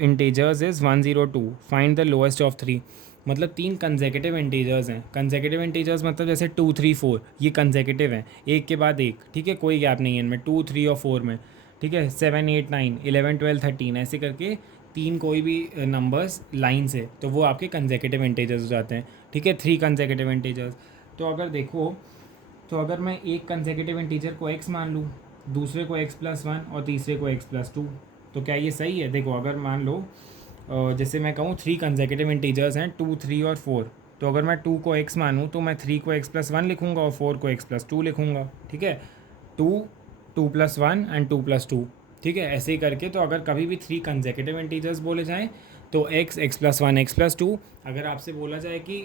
integers is 102, find the lowest of 3। मतलब 3 कंसेक्यूटिव इंटीजर्स हैं। कंसेक्यूटिव इंटीजर्स मतलब जैसे 2, 3, 4 ये कंसेक्यूटिव हैं, एक के बाद एक, ठीक है, कोई गैप नहीं है इनमें 2, 3 और 4 में, ठीक है। 7, 8, 9, 11, 12, 13 ऐसे करके 3 कोई भी नंबर्स लाइन से, तो वो आपके कंसेक्यूटिव इंटीजर्स हो जाते हैं, ठीक है। 3 कंसेक्यूटिव इंटीजर्स। तो अगर देखो, तो अगर मैं एक कंसेक्यूटिव इंटीजर को x मान लूँ, दूसरे को x+1 और तीसरे को x+2, तो क्या ये सही है। देखो अगर मान लो जैसे मैं कहूँ 3 कंसेक्यूटिव इंटीजर्स हैं 2, 3 और 4, तो अगर मैं 2 को x मानूँ तो मैं 3 को x+1 लिखूँगा और 4 को x+2 लिखूँगा, ठीक है। 2, 2+1 एंड 2+2, ठीक है। ऐसे ही करके तो अगर कभी भी 3 कंसेक्यूटिव इंटीजर्स बोले जाएँ तो x, x+1, x+2। अगर आपसे बोला जाए कि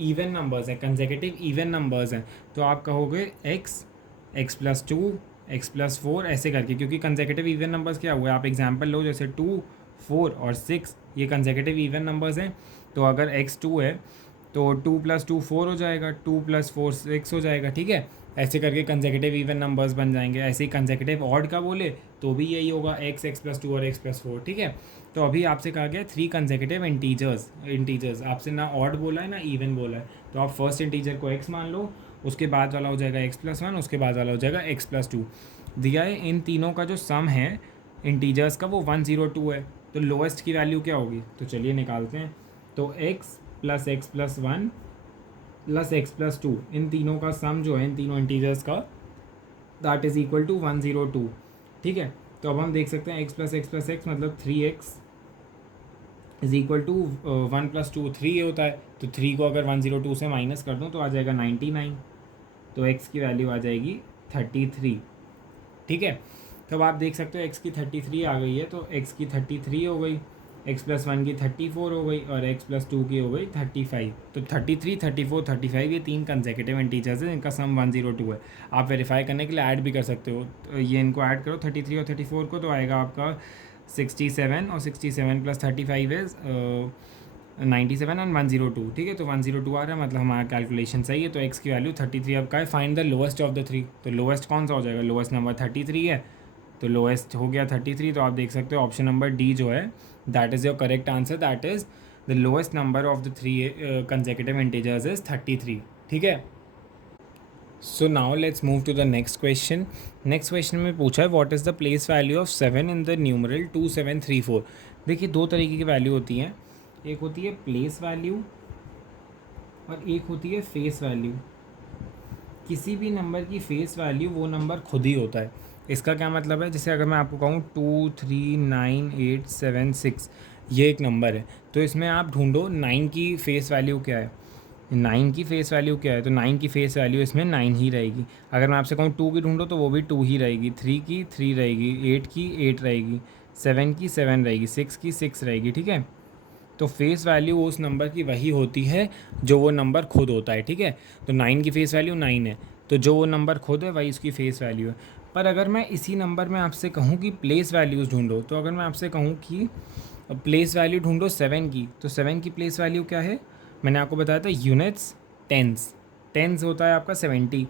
इवन नंबर्स हैं, कंसेक्यूटिव इवन नंबर्स हैं, तो आप कहोगे x, x+2, x+4 ऐसे करके, क्योंकि कंसेक्यूटिव इवन नंबर्स क्या हुए, आप एग्जांपल लो जैसे 2, 4 और 6 ये कंसेक्यूटिव इवन नंबर्स हैं। तो अगर x 2 है तो 2 + 2 4 हो जाएगा, 2 + 4 6 हो जाएगा, ठीक है। ऐसे करके कंसेक्यूटिव इवन नंबर्स बन जाएंगे। ऐसे ही कंसेक्यूटिव ऑड का बोले तो भी यही होगा x, x+2 और x+4, ठीक है। तो अभी आपसे कहा गया 3 कंसेक्यूटिव इंटीजर्स आपसे ना ऑड बोला है ना इवन बोला है। तो आप फर्स्ट इंटीजर को x मान लो, उसके बाद वाला हो जाएगा x+1, उसके बाद वाला हो जाएगा x+2। दिया है इन तीनों का जो सम है इंटीजर्स का वो 102 है, तो लोएस्ट की वैल्यू क्या होगी, तो चलिए निकालते हैं। तो x + x+1 + x+2 इन तीनों का सम जो है इन तीनों इंटीजर्स का, दैट इज़ इक्वल टू 102, ठीक है। तो अब हम देख सकते हैं x + x+x मतलब 3x इज़ इक्वल टू 1 + 2 3 होता है। तो 3 को अगर 102 से माइनस कर दूँ तो आ जाएगा 99, तो x की वैल्यू आ जाएगी 33, ठीक है। तो अब आप देख सकते हो x की 33 आ गई है, तो x की 33 हो गई। x+1 की 34 हो गई और x+2 की हो गई 35। तो 33, 34, 35 ये 3 कंसेक्यूटिव इंटीजर्स हैं जिनका सम 102 है। आप वेरीफाई करने के लिए ऐड भी कर सकते हो। तो ये इनको ऐड करो 33 और 34 को, तो आएगा आपका 67 और 67 + 35 इज़ 97 एंड 102। ठीक है, तो 102 आ रहा है, मतलब हमारा कैलकुलेशन सही है। तो x की वैल्यू 33 अब का है। Find the lowest of the 3। तो लोएस्ट कौन सा हो जाएगा? लोएस्ट नंबर 33 है, तो लोएस्ट हो गया 33। तो आप देख सकते हो ऑप्शन नंबर डी जो है that is your correct answer. That is the lowest number of the 3 consecutive integers is 33। ठीक है, so now let's move to the next question. Next question में पूछा है what is the place value of 7 in the numeral 2734। देखिए दो तरीके की value होती हैं, एक होती है प्लेस वैल्यू और एक होती है फेस वैल्यू। किसी भी नंबर की फेस वैल्यू वो नंबर खुद ही होता है। इसका क्या मतलब है? जैसे अगर मैं आपको कहूँ 23987 ये एक नंबर है, तो इसमें आप ढूंढो 9 की फेस वैल्यू क्या है। 9 की फेस वैल्यू क्या है? तो 9 की फेस वैल्यू इसमें 9 ही रहेगी। अगर मैं आपसे कहूँ 2 की ढूंढो तो वो भी 2 ही रहेगी, 3 की 3 रहेगी, 8 की 8 रहेगी, 7 की 7 रहेगी, 6 की 6 रहेगी। ठीक है, तो फेस वैल्यू उस नंबर की वही होती है जो वो नंबर खुद होता है। ठीक है, तो 9 की फेस वैल्यू 9 है, तो जो वो नंबर खुद है वही उसकी फेस वैल्यू है। पर अगर मैं इसी नंबर में आपसे कहूँ कि प्लेस वैल्यूज़ ढूंढो, तो अगर मैं आपसे कहूँ कि प्लेस वैल्यू ढूंढो 7 की, तो 7 की प्लेस वैल्यू क्या है? मैंने आपको बताया था यूनिट्स, टेंस। टेंस होता है आपका 70,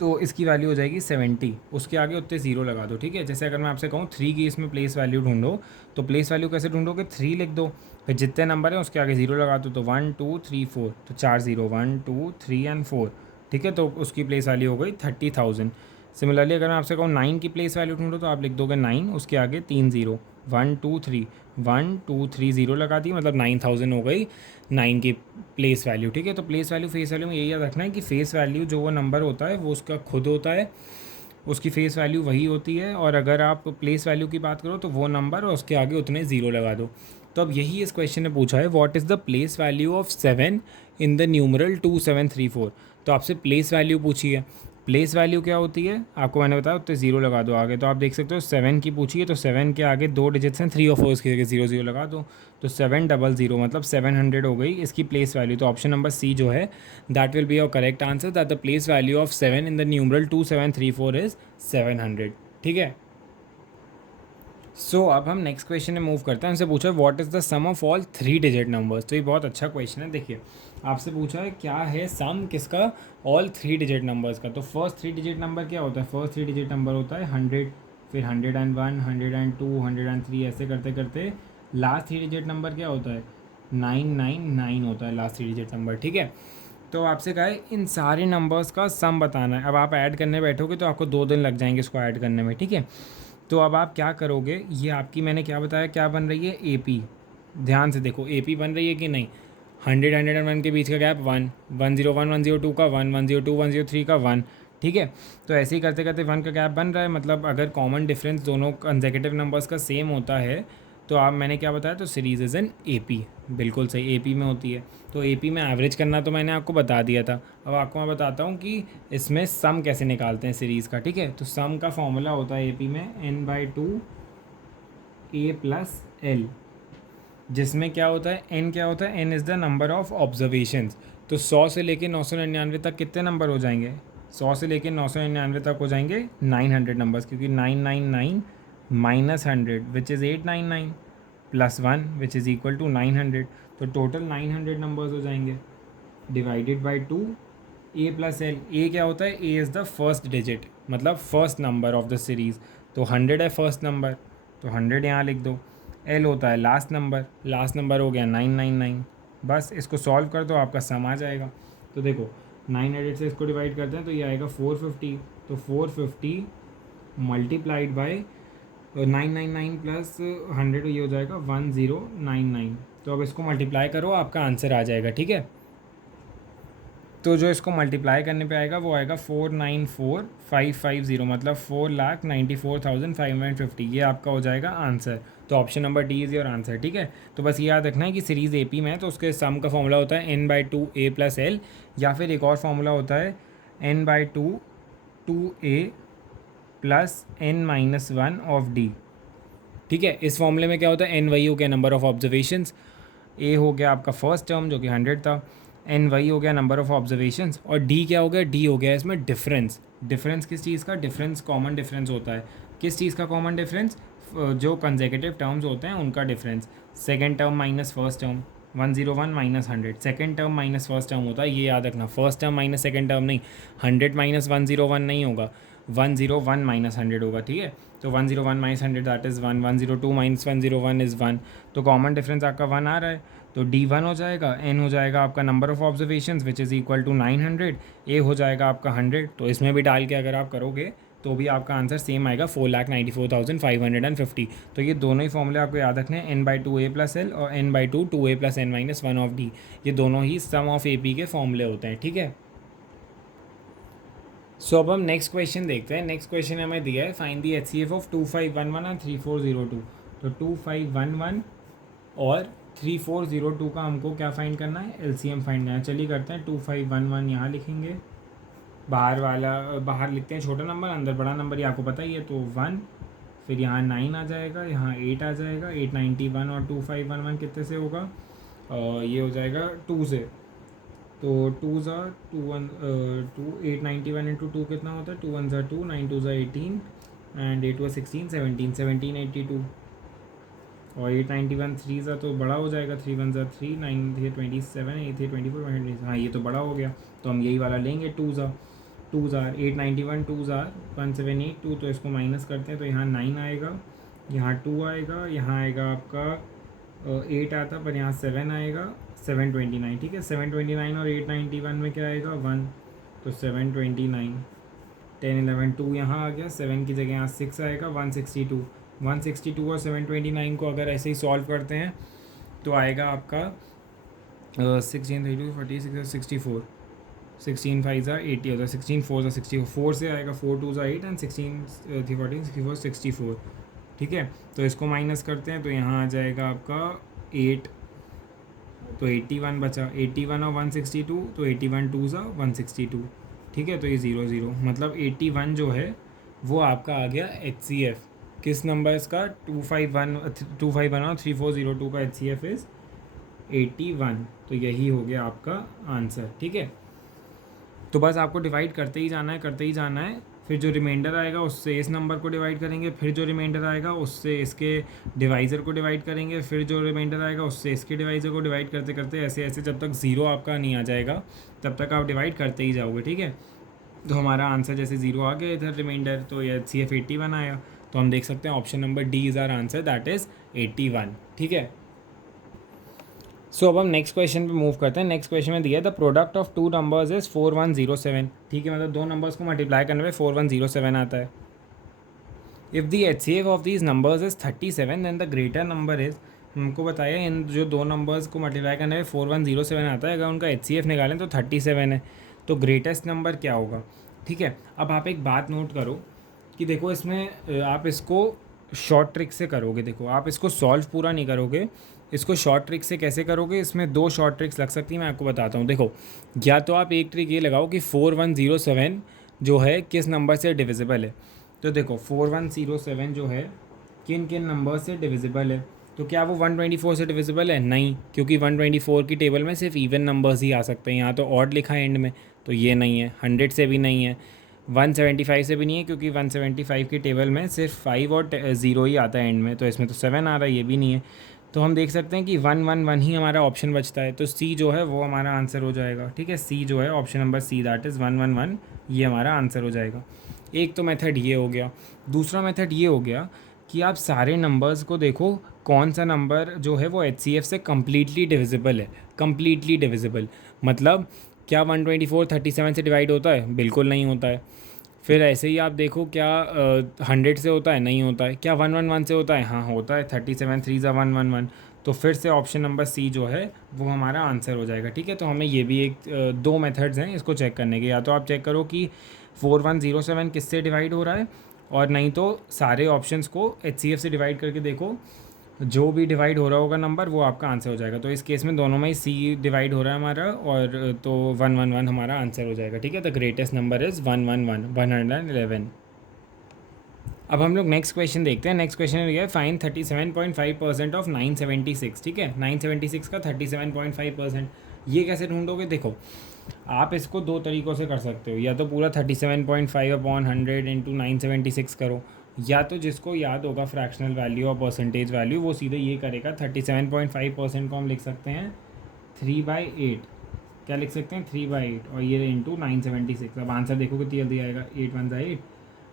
तो इसकी वैल्यू हो जाएगी 70। उसके आगे उतने ज़ीरो लगा दो। ठीक है, जैसे अगर मैं आपसे कहूँ 3 की इसमें प्लेस वैल्यू ढूंढो, तो प्लेस वैल्यू कैसे ढूंढोगे? 3 लिख दो, फिर जितने नंबर हैं उसके आगे ज़ीरो लगा दो, तो 1 2 3 4, तो 4 ज़ीरो, 1 2 3 एंड 4। ठीक है, तो उसकी प्लेस वैल्यू हो गई 30,000। सिमिलरली अगर मैं आपसे कहूँ 9 की प्लेस वैल्यू ढूंढो, तो आप लिख दोगे 9, उसके आगे 3 ज़ीरो, 1 2 3, 1 2 3 ज़ीरो लगा दी, मतलब 9000 हो गई 9 की प्लेस वैल्यू। ठीक है, तो प्लेस वैल्यू फेस वैल्यू में यही याद रखना है कि फेस वैल्यू जो वो नंबर होता है वो उसका खुद होता है, उसकी फेस वैल्यू वही होती है। और अगर आप प्लेस वैल्यू की बात करो तो वो नंबर और उसके आगे उतने ज़ीरो लगा दो। तो अब यही इस क्वेश्चन ने पूछा है what is the place value of 7 in the numeral 2734। तो आपसे प्लेस वैल्यू पूछी है। प्लेस वैल्यू क्या होती है आपको मैंने बताया, उत्ते ज़ीरो लगा दो आगे। तो आप देख सकते हो 7 की पूछी है, तो 7 के आगे 2 डिजिट्स हैं, 3 और 4 की जगह 0 0 लगा दो, तो 700 मतलब 700 हो गई इसकी प्लेस वैल्यू। तो ऑप्शन नंबर सी जो है that will be your correct answer, that the place value of 7 in the numeral 2734 is 700। ठीक है, सो अब हम नेक्स्ट क्वेश्चन में मूव करते हैं। हमसे पूछा है what is the sum of all 3 digit numbers. तो ये बहुत अच्छा क्वेश्चन है। देखिए आपसे पूछा है क्या है सम किसका? ऑल 3 डिजिट नंबर्स का। तो फर्स्ट 3 डिजिट नंबर क्या होता है? फर्स्ट 3 डिजिट नंबर होता है 100, फिर 101, 102, 103, ऐसे करते करते लास्ट 3 डिजिट नंबर क्या होता है? 999 होता है लास्ट 3 डिजिट नंबर। ठीक है, तो आपसे कहा है इन सारे नंबर्स का सम बताना है। अब आप ऐड करने बैठोगे तो आपको 2 दिन लग जाएंगे इसको ऐड करने में। ठीक है, तो अब आप क्या करोगे? ये आपकी मैंने क्या बताया क्या बन रही है? एपी। ध्यान से देखो एपी बन रही है कि नहीं। 100 101 के बीच का गैप 1, 101 102 का 1, 102 103 का 1। ठीक है, तो ऐसे ही करते करते 1 का गैप बन रहा है। मतलब अगर कॉमन डिफरेंस दोनों कंसेक्यूटिव नंबर्स का सेम होता है तो आप मैंने क्या बताया? तो सीरीज इज़ एन एपी। बिल्कुल सही, एपी में होती है। तो एपी में एवरेज करना तो मैंने आपको बता दिया था। अब आपको मैं बताता हूँ कि इसमें सम कैसे निकालते हैं सीरीज़ का। ठीक है, तो सम का फॉर्मूला होता है एपी में n/2 a प्लस एल, जिसमें क्या होता है? n क्या होता है? n is the number of observations. तो 100 से लेके 999 तक कितने नंबर हो जाएंगे? 100 से लेके 999 तक हो जाएंगे 900 नंबर्स, क्योंकि 999 minus 100 which is 899 plus 1 which is equal to 900। तो टोटल 900 नंबर्स हो जाएंगे divided by 2 A plus L. A क्या होता है? A is the first digit, मतलब first number of the series. तो 100 है फर्स्ट नंबर, तो 100 यहाँ लिख दो। एल होता है लास्ट नंबर, लास्ट नंबर हो गया 999। बस इसको सॉल्व कर दो, आपका सम आ जाएगा। तो देखो 900 से इसको डिवाइड करते हैं तो ये आएगा 450। तो 450 मल्टीप्लाइड बाई 999 प्लस 100, ये हो जाएगा 1099। तो अब इसको मल्टीप्लाई करो, आपका आंसर आ जाएगा। ठीक है, तो जो इसको मल्टीप्लाई करने पे आएगा वो आएगा 494550, मतलब 4,94,550। ये आपका हो जाएगा आंसर। तो option number D is your answer. ठीक है, तो बस ये याद रखना है कि सीरीज़ एपी में है तो उसके सम का फॉर्मूला होता है n/2 a प्लस एल, या फिर एक और फॉर्मूला होता है n/2 2a plus n-1 of D. ठीक है। इस फॉर्मूले में क्या होता है, एन वही हो गया नंबर ऑफ ऑब्जर्वेशंस, ए हो गया आपका फर्स्ट टर्म जो कि 100 था, एन वही हो गया नंबर ऑफ ऑब्जर्वेशंस, और डी क्या हो गया, डी हो गया इसमें डिफरेंस। डिफरेंस किस चीज़ का, डिफरेंस कॉमन डिफरेंस होता है। किस चीज़ का कॉमन डिफरेंस, जो कंसेक्यूटिव टर्म्स होते हैं उनका difference. Second term minus first term, 101 minus 100, second term minus first term होता है, ये याद रखना। First term minus second term नहीं, 100 माइनस 101 नहीं होगा, 101 माइनस 100 होगा, ठीक है। तो 101 minus 100 that is 1, 102 minus 101 is 1, तो कॉमन डिफरेंस आपका 1 आ रहा है, तो डी 1 हो जाएगा, एन हो जाएगा आपका number of observation which is equal to 900, a हो जाएगा आपका 100। तो इसमें भी डाल के अगर आप करोगे तो भी आपका आंसर सेम आएगा, 4,94,550। तो ये दोनों ही फॉर्मूले आपको याद रखने हैं, n/2 a प्लस एल और n/2 2a plus n minus 1 of D, ये दोनों ही सम ऑफ ए पी के फॉर्मूले होते हैं, ठीक है। सो अब हम नेक्स्ट क्वेश्चन देखते हैं। नेक्स्ट क्वेश्चन हमें दिया है, फाइंड दी HCF ऑफ 2511 और 3402। तो 2511 और 3402 का हमको क्या फाइंड करना है, LCM फाइंड करना है। चलिए करते हैं, 2511 यहाँ लिखेंगे, बाहर वाला बाहर लिखते हैं छोटा नंबर, अंदर बड़ा नंबर, ये आपको पता ही है, तो 1, फिर यहाँ 9 आ जाएगा, यहाँ 8 आ जाएगा, 891 और 2511 कितने से होगा, ये हो जाएगा 2 से, तो 2 ज़ा 2 1 2 891 इंटू 2 कितना होता है, 2 1 ज़ा 2, 9 2 ज़ा 18 एंड 8 was 16 1782, और 891 3 ज़ा तो बड़ा हो जाएगा, 3 1 ज़ा 3, 9 थे 27, 8 थे 24, हाँ ये तो बड़ा हो गया, तो हम यही वाला लेंगे। 2 ज़ा 891 2 ज़ा 1782, तो इसको माइनस करते हैं, तो यहाँ 9 आएगा, यहाँ 2 आएगा, यहाँ आएगा आपका 8 आता, पर यहाँ 7 आएगा, 729, ठीक है। 729 और 891 में क्या आएगा, 1, तो 729, 10 11 2 यहाँ आ गया, 7 की जगह यहाँ 6 आएगा, 162 और 729 को अगर ऐसे ही सॉल्व करते हैं तो आएगा आपका 16 32 46 64, 16 5 ज़ा 80 होता है, 16 4 ज़ा 64, 4 से आएगा, 4 2 ज़ा 8 एंड 16 थी 14 64 64, ठीक है। तो इसको माइनस करते हैं, तो यहाँ आ जाएगा आपका 8, तो 81 बचा, 81 और 162, तो 81 2 ज़ा 162, ठीक है। तो ये 0 0, मतलब 81 जो है वो आपका आ गया HCF किस नंबर्स का, 251 और 3402 का HCF इज़ 81, तो यही हो गया आपका आंसर, ठीक है। तो बस आपको डिवाइड करते ही जाना है, करते ही जाना है, फिर जो रिमाइंडर आएगा उससे इस नंबर को डिवाइड करेंगे, फिर जो रिमाइंडर आएगा उससे इसके डिवाइज़र को डिवाइड करेंगे, फिर जो रिमाइंडर आएगा उससे इसके डिवाइज़र को डिवाइड करते करते ऐसे ऐसे जब तक ज़ीरो आपका नहीं आ जाएगा तब तक आप डिवाइड करते ही जाओगे, ठीक है। तो हमारा आंसर जैसे ज़ीरो आ गया इधर रिमाइंडर, तो ये HCF 81 आया, तो हम देख सकते हैं option number D is our answer, that is 81, ठीक है। सो अब हम नेक्स्ट क्वेश्चन पे मूव करते हैं। नेक्स्ट क्वेश्चन में दिया है the product of two numbers is 4107, ठीक है, मतलब दो नंबर्स को मल्टीप्लाई करने पे 4107 आता है। If the HCF of these numbers is 37 then the greater number is, हमको बताया इन जो दो नंबर्स को मल्टीप्लाई करने पे 4107 आता है, अगर उनका HCF निकालें तो 37 है, तो ग्रेटेस्ट नंबर क्या होगा, ठीक है। अब आप एक बात नोट करो कि देखो इसमें आप इसको शॉर्ट ट्रिक से करोगे, देखो आप इसको सॉल्व पूरा नहीं करोगे, इसको शॉर्ट ट्रिक से कैसे करोगे, इसमें दो शॉर्ट ट्रिक्स लग सकती हैं, मैं आपको बताता हूँ। देखो या तो आप एक ट्रिक ये लगाओ कि 4107 जो है किस नंबर से डिविजिबल है, तो देखो 4107 जो है किन किन नंबर से डिविजिबल है, तो क्या वो 124 से डिविजिबल है, नहीं, क्योंकि 124 की टेबल में सिर्फ इवन नंबर्स ही आ सकते हैं, यहाँ तो ऑड लिखा है एंड में, तो ये नहीं है। 100 से भी नहीं है, 175 से भी नहीं है, क्योंकि 175 की टेबल में सिर्फ 5 और 0 ही आता है एंड में, तो इसमें तो 7 आ रहा है, ये भी नहीं है। तो हम देख सकते हैं कि 111 ही हमारा ऑप्शन बचता है, तो सी जो है वो हमारा आंसर हो जाएगा, ठीक है। सी जो है option number see that is 111, ये हमारा आंसर हो जाएगा। एक तो मेथड ये हो गया। दूसरा मेथड ये हो गया कि आप सारे नंबर्स को देखो कौन सा नंबर जो है वो HCF से कम्प्लीटली डिविजिबल है। कम्प्लीटली डिविजिबल मतलब क्या 124 37 से डिवाइड होता है, बिल्कुल नहीं होता है। फिर ऐसे ही आप देखो क्या 100 से होता है, नहीं होता है। क्या 111 से होता है, हाँ होता है, 37 3 ज़ा 111, तो फिर से ऑप्शन नंबर सी जो है वो हमारा आंसर हो जाएगा, ठीक है। तो हमें ये भी एक दो मेथड्स हैं इसको चेक करने के, या तो आप चेक करो कि 4107 किससे डिवाइड हो रहा है, और नहीं तो सारे ऑप्शंस को HCF से डिवाइड करके देखो, जो भी डिवाइड हो रहा होगा नंबर वो आपका आंसर हो जाएगा। तो इस केस में दोनों में ही सी डिवाइड हो रहा है हमारा, और तो 111 हमारा आंसर हो जाएगा, ठीक है। The greatest number is 111 111। अब हम लोग नेक्स्ट क्वेश्चन देखते हैं। नेक्स्ट क्वेश्चन है फाइन 37.5% ऑफ 976, ठीक है। 976 का 37.5%, ये कैसे ढूंढोगे? देखो, आप इसको दो तरीक़ों से कर सकते हो, या तो पूरा 37.5/100 इंटू 976 करो, या तो जिसको याद होगा फ्रैक्शनल वैल्यू और परसेंटेज वैल्यू वो सीधे ये करेगा। 37.5% को हम लिख सकते हैं 3/8, क्या लिख सकते हैं 3/8, और ये इंटू 976। अब आंसर देखो कितनी जल्दी आएगा, 8 1 8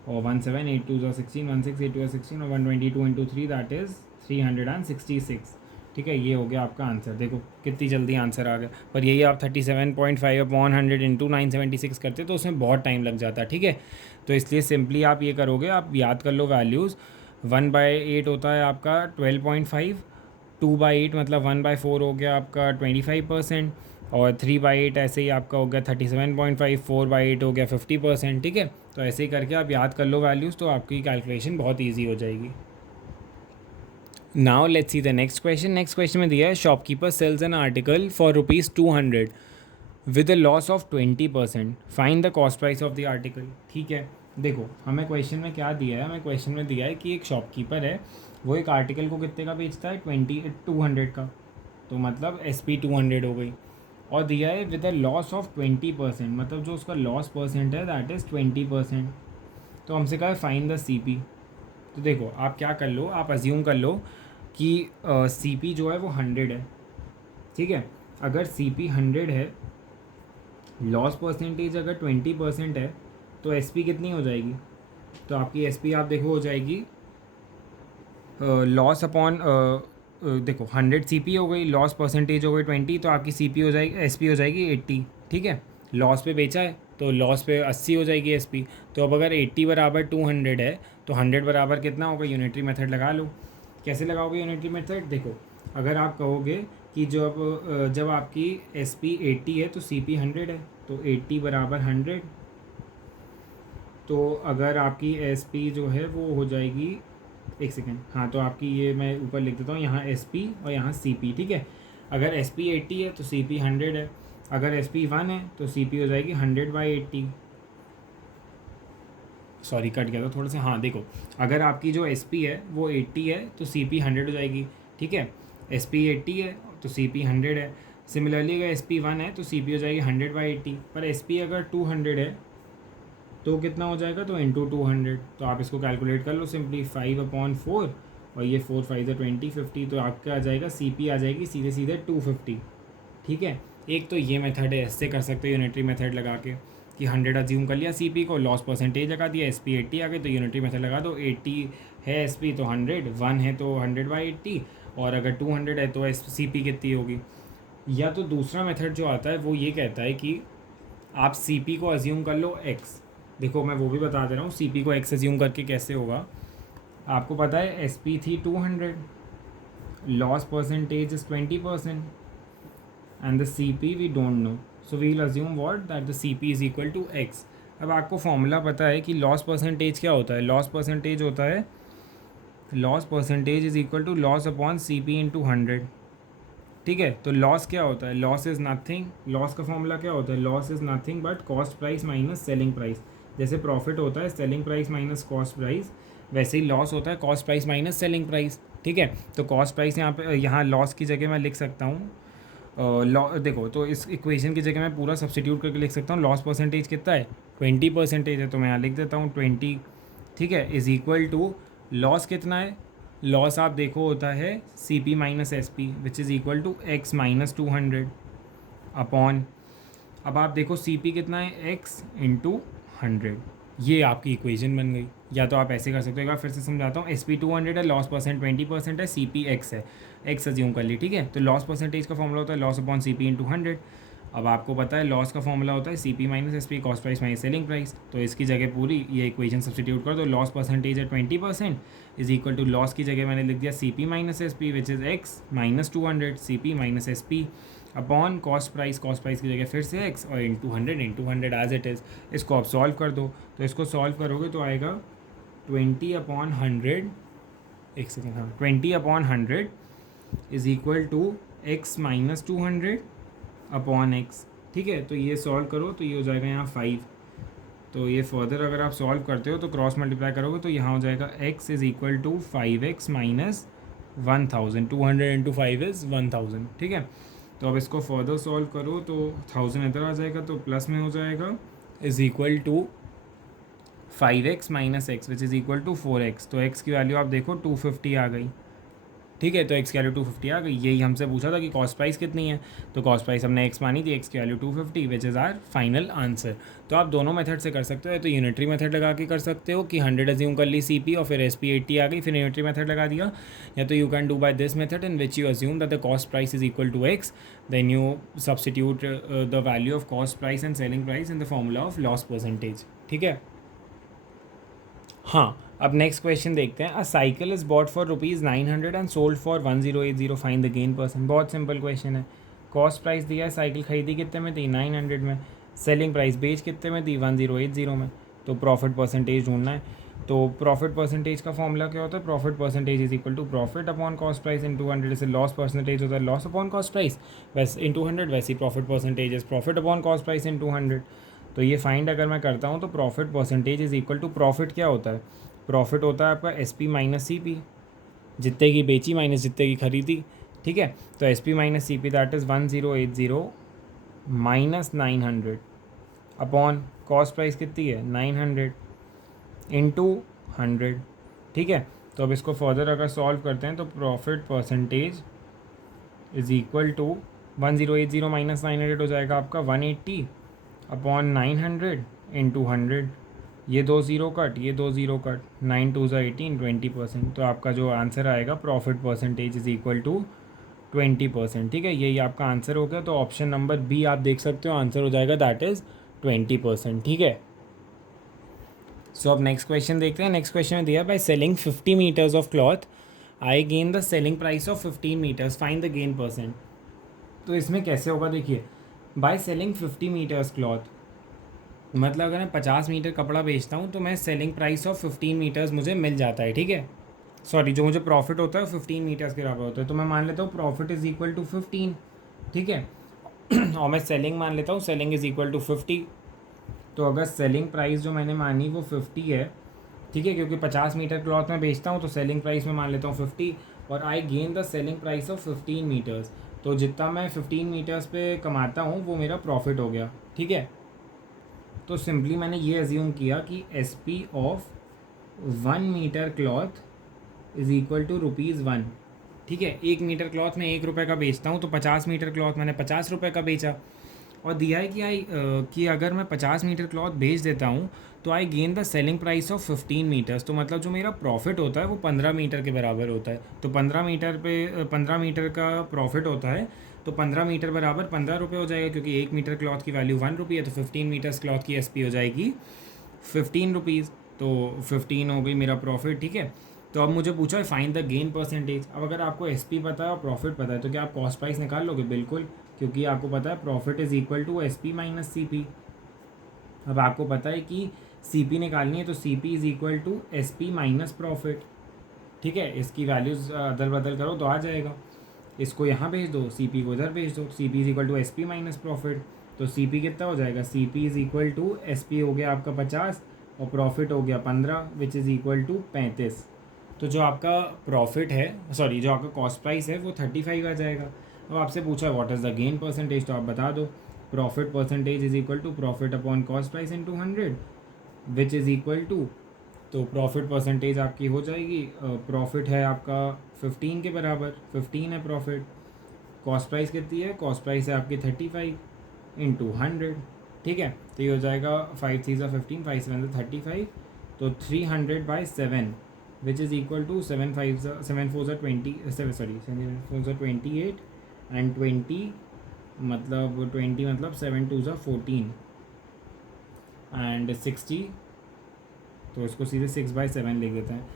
और 1 7 8 2 16 1 6 8 2 16 और 122 इंटू 3 दैट इज़ 366, ठीक है। ये हो गया आपका आंसर। देखो कितनी जल्दी आंसर आ गया। पर यही आप 37.5/100 इंटू 976 करते तो उसमें बहुत टाइम लग जाता, ठीक है। तो इसलिए सिंपली आप ये करोगे, आप याद कर लो वैल्यूज़। 1/8 होता है आपका 12.5, 2/8 मतलब 1/4 हो गया आपका 25%, और 3/8 ऐसे ही आपका हो गया 37.5, 4/8 हो गया 50%, ठीक है। तो ऐसे ही करके आप याद कर लो वैल्यूज़, तो आपकी कैलकुलेशन बहुत ईजी हो जाएगी। Now let's see the next question. Next question में दिया है shopkeeper sells an article for ₹200 with a loss of 20%, find the cost price of the article, ठीक है। देखो हमें क्वेश्चन में क्या दिया है, हमें क्वेश्चन में दिया है कि एक शॉपकीपर है, वो एक आर्टिकल को कितने का बेचता है, 200 का, तो मतलब SP 200 हो गई, और दिया है विद अ लॉस ऑफ 20%, मतलब जो उसका लॉस परसेंट है दैट इज़ 20%। तो हमसे कहा है फाइंड द CP। तो देखो आप क्या कर लो, आप अज्यूम कर लो कि CP जो है वो 100 है, ठीक है। अगर CP 100 है, लॉस परसेंटेज अगर 20% है, तो SP कितनी हो जाएगी? तो आपकी SP आप देखो हो जाएगी लॉस अपॉन, देखो 100 CP हो गई, लॉस परसेंटेज हो गई 20, तो आपकी CP हो जाएगी, SP हो जाएगी 80, ठीक है। लॉस पे बेचा है तो लॉस पे 80 हो जाएगी SP। तो अब अगर 80 बराबर 200 है, तो 100 बराबर कितना होगा? यूनिटरी मेथड लगा लो। कैसे लगाओगे यूनिटरी मेथड? देखो अगर आप कहोगे कि जब आपकी SP 80 है तो CP 100 है, तो 80 बराबर 100, तो अगर आपकी SP जो है वो हो जाएगी, एक सेकेंड, हाँ, तो आपकी ये मैं ऊपर लिख देता हूँ, यहाँ SP और यहाँ CP, ठीक है। अगर SP 80 है तो CP 100 है, अगर SP 1 है तो CP हो जाएगी 100/80। सॉरी कट गया था थोड़ा सा, हाँ देखो, अगर आपकी जो SP है वो 80 है तो CP 100 हो जाएगी, ठीक है। SP 80 है तो CP 100 है। सिमिलरली अगर SP 1 है तो CP हो जाएगी 100/80, पर SP अगर 200 है तो कितना हो जाएगा? तो इंटू 200। तो आप इसको कैलकुलेट कर लो सिंपली, 5/4, और ये 4 5 20 50, तो आपका आ जाएगा CP आ जाएगी सीधे सीधे 250, ठीक है। एक तो ये मेथड है, इससे कर सकते हो यूनिटरी मेथड लगा के, कि 100 अज्यूम कर लिया CP को, लॉस परसेंटेज लगा दिया, SP 80 आ गई, तो यूनिटरी मेथड लगा दो, 80 है SP तो 100, 1 है तो 100/80, और अगर 200 है तो CP कितनी होगी। या तो दूसरा मेथड जो आता है वो ये कहता है कि आप CP को अज्यूम कर लो X। देखो मैं वो भी बता दे रहा हूँ, CP को X अज्यूम करके कैसे होगा। आपको पता है SP थी 200, loss percentage is 20%, and the CP we don't know, so we will assume what, that the CP is equal to X। अब आपको फॉर्मूला पता है कि लॉस परसेंटेज क्या होता है। लॉस परसेंटेज होता है, loss percentage is equal to loss upon CP into 100, ठीक है। तो लॉस क्या होता है? लॉस इज़ नथिंग, लॉस का फॉर्मूला क्या होता है? Loss is nothing but cost price minus selling price. जैसे प्रॉफिट होता है selling price minus cost price, वैसे ही लॉस होता है cost price minus selling price, ठीक है। तो कॉस्ट प्राइस यहाँ पे, यहाँ लॉस की जगह मैं लिख सकता हूँ, देखो तो इस इक्वेशन की जगह मैं पूरा सब्सटीट्यूट करके लिख सकता हूँ। लॉस परसेंटेज कितना है? 20% है, तो मैं यहाँ लिख देता हूँ 20, ठीक है, इज़ इक्वल टू लॉस कितना है? लॉस आप देखो होता है CP minus SP which is equal to X minus 200 upon, अब आप देखो CP कितना है? X into 100। ये आपकी इक्वेशन बन गई। या तो आप ऐसे कर सकते हो, एक बार फिर से समझाता हूँ। SP 200 है, लॉस परसेंट 20% है, CP X है, X अज्यूम कर ली, ठीक है। तो लॉस परसेंटेज का फॉर्मूला होता है लॉस अपॉन CP इंटू 100। अब आपको पता है लॉस का फॉर्मूला होता है CP minus SP, cost price minus selling price. तो इसकी जगह पूरी ये इक्वेशन सब्सटीट्यूट कर दो। लॉस परसेंटेज है 20%, इज इक्वल टू लॉस की जगह मैंने लिख दिया CP minus SP which is X minus 200, CP minus SP upon cost price की जगह फिर से X और इंटू 100 एज इट इज़। इसको आप सॉल्व कर दो, तो इसको सॉल्व करोगे तो आएगा 20/100, एक सेकेंड, हाँ, 20/100 is equal to X minus 200 upon X, ठीक है। तो ये सॉल्व करो तो ये हो जाएगा यहाँ 5, तो ये फर्दर अगर आप सॉल्व करते हो तो क्रॉस मल्टीप्लाई करोगे तो यहाँ हो जाएगा x is equal to 5x minus 1000, 200 into 5 is 1000, ठीक है। तो अब इसको फर्दर सॉल्व करो तो 1000 इधर आ जाएगा तो प्लस में हो जाएगा is equal to 5x minus x which is equal to 4x। तो x की वैल्यू आप देखो 250 आ गई, ठीक है। तो x की वैल्यू 250 आ गई। यही हमसे पूछा था कि कॉस्ट प्राइस कितनी है, तो कॉस्ट प्राइस हमने x मानी थी, x की value 250 which is our final answer. तो आप दोनों मेथड से कर सकते हो, तो यूनिटरी मेथड लगा के कर सकते हो कि 100 अज्यूम कर ली CP और फिर SP 80 आ गई, फिर यूनिटरी मेथड लगा दिया, या तो you can do by this method in which you assume that the cost price is equal to x, then you substitute the value of cost price and selling price in the formula of loss percentage, ठीक है। हाँ, अब next question देखते हैं। A cycle is bought for ₹900 and sold for 1080, find the gain percent. बहुत simple question है। Cost price दिया है, साइकिल खरीदी कितने में थी 900 में, सेलिंग प्राइस बेच कितने में थी 1080 में, तो प्रॉफिट परसेंटेज ढूंढना है। तो प्रॉफिट परसेंटेज का फॉर्मूला क्या होता है, profit percentage is equal to profit upon cost price in 200, जैसे लॉस परसेंटेज होता है लॉस अपॉन कॉस्ट प्राइस वैसे इन 200, वैसे ही profit percentage is profit upon cost price in 200। तो ये फाइंड अगर मैं करता हूँ तो profit percentage is equal to profit क्या होता है, प्रॉफिट होता है आपका SP माइनस CP, जितने की बेची माइनस जितने की खरीदी, ठीक है। तो SP minus CP that is 1080 minus 900 upon cost price कितनी है 900 इंटू 100, ठीक है। तो अब इसको फर्दर अगर सॉल्व करते हैं तो profit percentage is equal to 1080 minus 900 हो जाएगा आपका 180 अपॉन 900 इंटू 100, ये 2 ज़ीरो कट, ये 2 ज़ीरो कट, 9 2 18, 20%। तो आपका जो आंसर आएगा profit percentage is equal to 20%, ठीक है। यही आपका आंसर हो गया। तो ऑप्शन नंबर बी आप देख सकते हो आंसर हो जाएगा, दैट इज़ 20%, ठीक है। सो अब नेक्स्ट क्वेश्चन देखते हैं। नेक्स्ट क्वेश्चन में दिया by selling 50 meters of cloth I gain the selling price of 15 meters, find the gain percent. तो इसमें कैसे होगा देखिए, बाय सेलिंग 50 मीटर्स क्लॉथ, मतलब अगर मैं 50 मीटर कपड़ा बेचता हूँ तो मैं सेलिंग प्राइस ऑफ 15 मीटर्स मुझे मिल जाता है, ठीक है। सॉरी, जो मुझे प्रॉफिट होता है 15 मीटर्स के बराबर होता है। तो मैं मान लेता हूँ प्रॉफिट इज़ इक्वल टू 15, ठीक है। और मैं सेलिंग मान लेता हूँ सेलिंग इज़ इक्वल टू 50। तो अगर सेलिंग प्राइस जो मैंने मानी वो 50 है, ठीक है, क्योंकि 50 मीटर क्लॉथ में बेचता हूँ तो सेलिंग प्राइस में मान लेता हूँ 50, और I gain the selling price of 15 meters. तो जितना मैं 15 मीटर्स पे कमाता हूँ वो मेरा प्रॉफिट हो गया, ठीक है। तो सिंपली मैंने ये अज्यूम किया कि SP of 1 meter cloth is equal to ₹1, ठीक है। 1 मीटर क्लॉथ में 1 रुपये का बेचता हूँ तो 50 मीटर क्लॉथ मैंने 50 रुपये का बेचा, और दिया है कि अगर मैं 50 मीटर क्लॉथ बेच देता हूँ तो I gain the selling price of 15 meters. तो मतलब जो मेरा प्रॉफिट होता है वो 15 मीटर के बराबर होता है। तो 15 मीटर का प्रॉफिट होता है, तो 15 मीटर बराबर 15 रुपये हो जाएगा, क्योंकि 1 मीटर क्लॉथ की वैल्यू 1 रुपये है। तो 15 मीटर्स क्लॉथ की SP हो जाएगी 15 रुपीज़, तो 15 हो गई मेरा प्रॉफिट, ठीक है। तो अब मुझे पूछा है फाइंड द गेन परसेंटेज। अब अगर आपको SP पता है और प्रॉफिट पता है तो क्या आप कॉस्ट प्राइस निकाल लोगे? बिल्कुल, क्योंकि आपको पता है profit is equal to SP minus CP। अब आपको पता है कि CP निकालनी है तो CP is equal to SP minus profit, ठीक है। इसकी वैल्यूज़ अदल बदल करो तो आ जाएगा। इसको यहाँ भेज दो, CP को इधर भेज दो, CP is equal to SP minus profit. तो CP कितना हो जाएगा, CP is equal to SP हो गया आपका 50 और प्रॉफिट हो गया 15 विच इज़ इक्वल टू 35। तो जो आपका प्रॉफिट है, सॉरी जो आपका कॉस्ट प्राइस है वो 35 आ जाएगा। अब आपसे पूछा है what is the gain percentage, तो आप बता दो profit percentage is equal to profit upon cost price in 200 which is equal to, तो प्रॉफिट परसेंटेज आपकी हो जाएगी, प्रॉफिट है आपका 15 के बराबर, 15 है प्रॉफिट, कॉस्ट प्राइस कितनी है, कॉस्ट प्राइस है आपकी 35 इंटू 100, ठीक है। तो ये हो जाएगा 5 3 15, 5 7 35, तो 300/7 which is equal to 7 4 28 and 20 मतलब 20 मतलब 7 2 14 एंड 60, तो इसको सीधे 6/7 लिख देते हैं।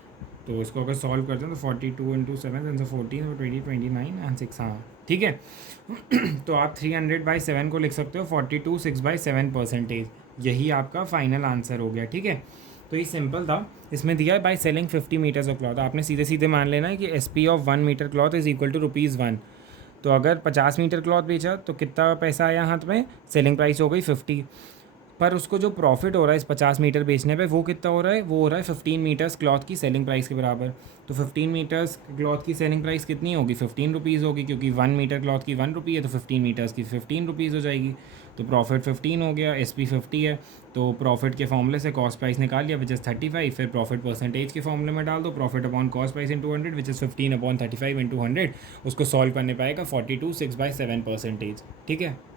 तो इसको अगर सॉल्व करते हैं तो 42 इंटू 7 14 20 29 एंड 6, हाँ ठीक है। तो आप 300/7 को लिख सकते हो 42 6/7 परसेंटेज, यही आपका फाइनल आंसर हो गया, ठीक है। तो ये सिंपल था। इसमें दिया है by selling 50 meters of cloth, आपने सीधे सीधे मान लेना है कि SP of 1 meter cloth is equal to ₹1। तो अगर 50 मीटर क्लॉथ बेचा तो कितना पैसा आया हाथ में, सेलिंग प्राइस हो गई 50, पर उसको जो प्रॉफिट हो रहा है इस 50 मीटर बेचने पे वो कितना हो रहा है, वो हो रहा है 15 मीटर्स क्लॉथ की सेलिंग प्राइस के बराबर। तो 15 मीटर्स क्लॉथ की सेलिंग प्राइस कितनी होगी, 15 रुपीज़ होगी, क्योंकि 1 मीटर क्लॉथ की 1 रुपी है, तो 15 मीटर्स की 15 रुपीज़ हो जाएगी। तो प्रॉफिट 15 हो गया, एस पी 50 है, तो प्रॉफिट के फॉर्मूले से कॉस्ट प्राइस निकाल लिया विच इज़ 35, फिर प्रॉफिट परसेंटेज के फॉर्मूले में डाल दो, profit upon cost price into 100 which is 15 upon 35 into 100। उसको सॉल्व करने पाएगा 42 6/7%। ठीक है।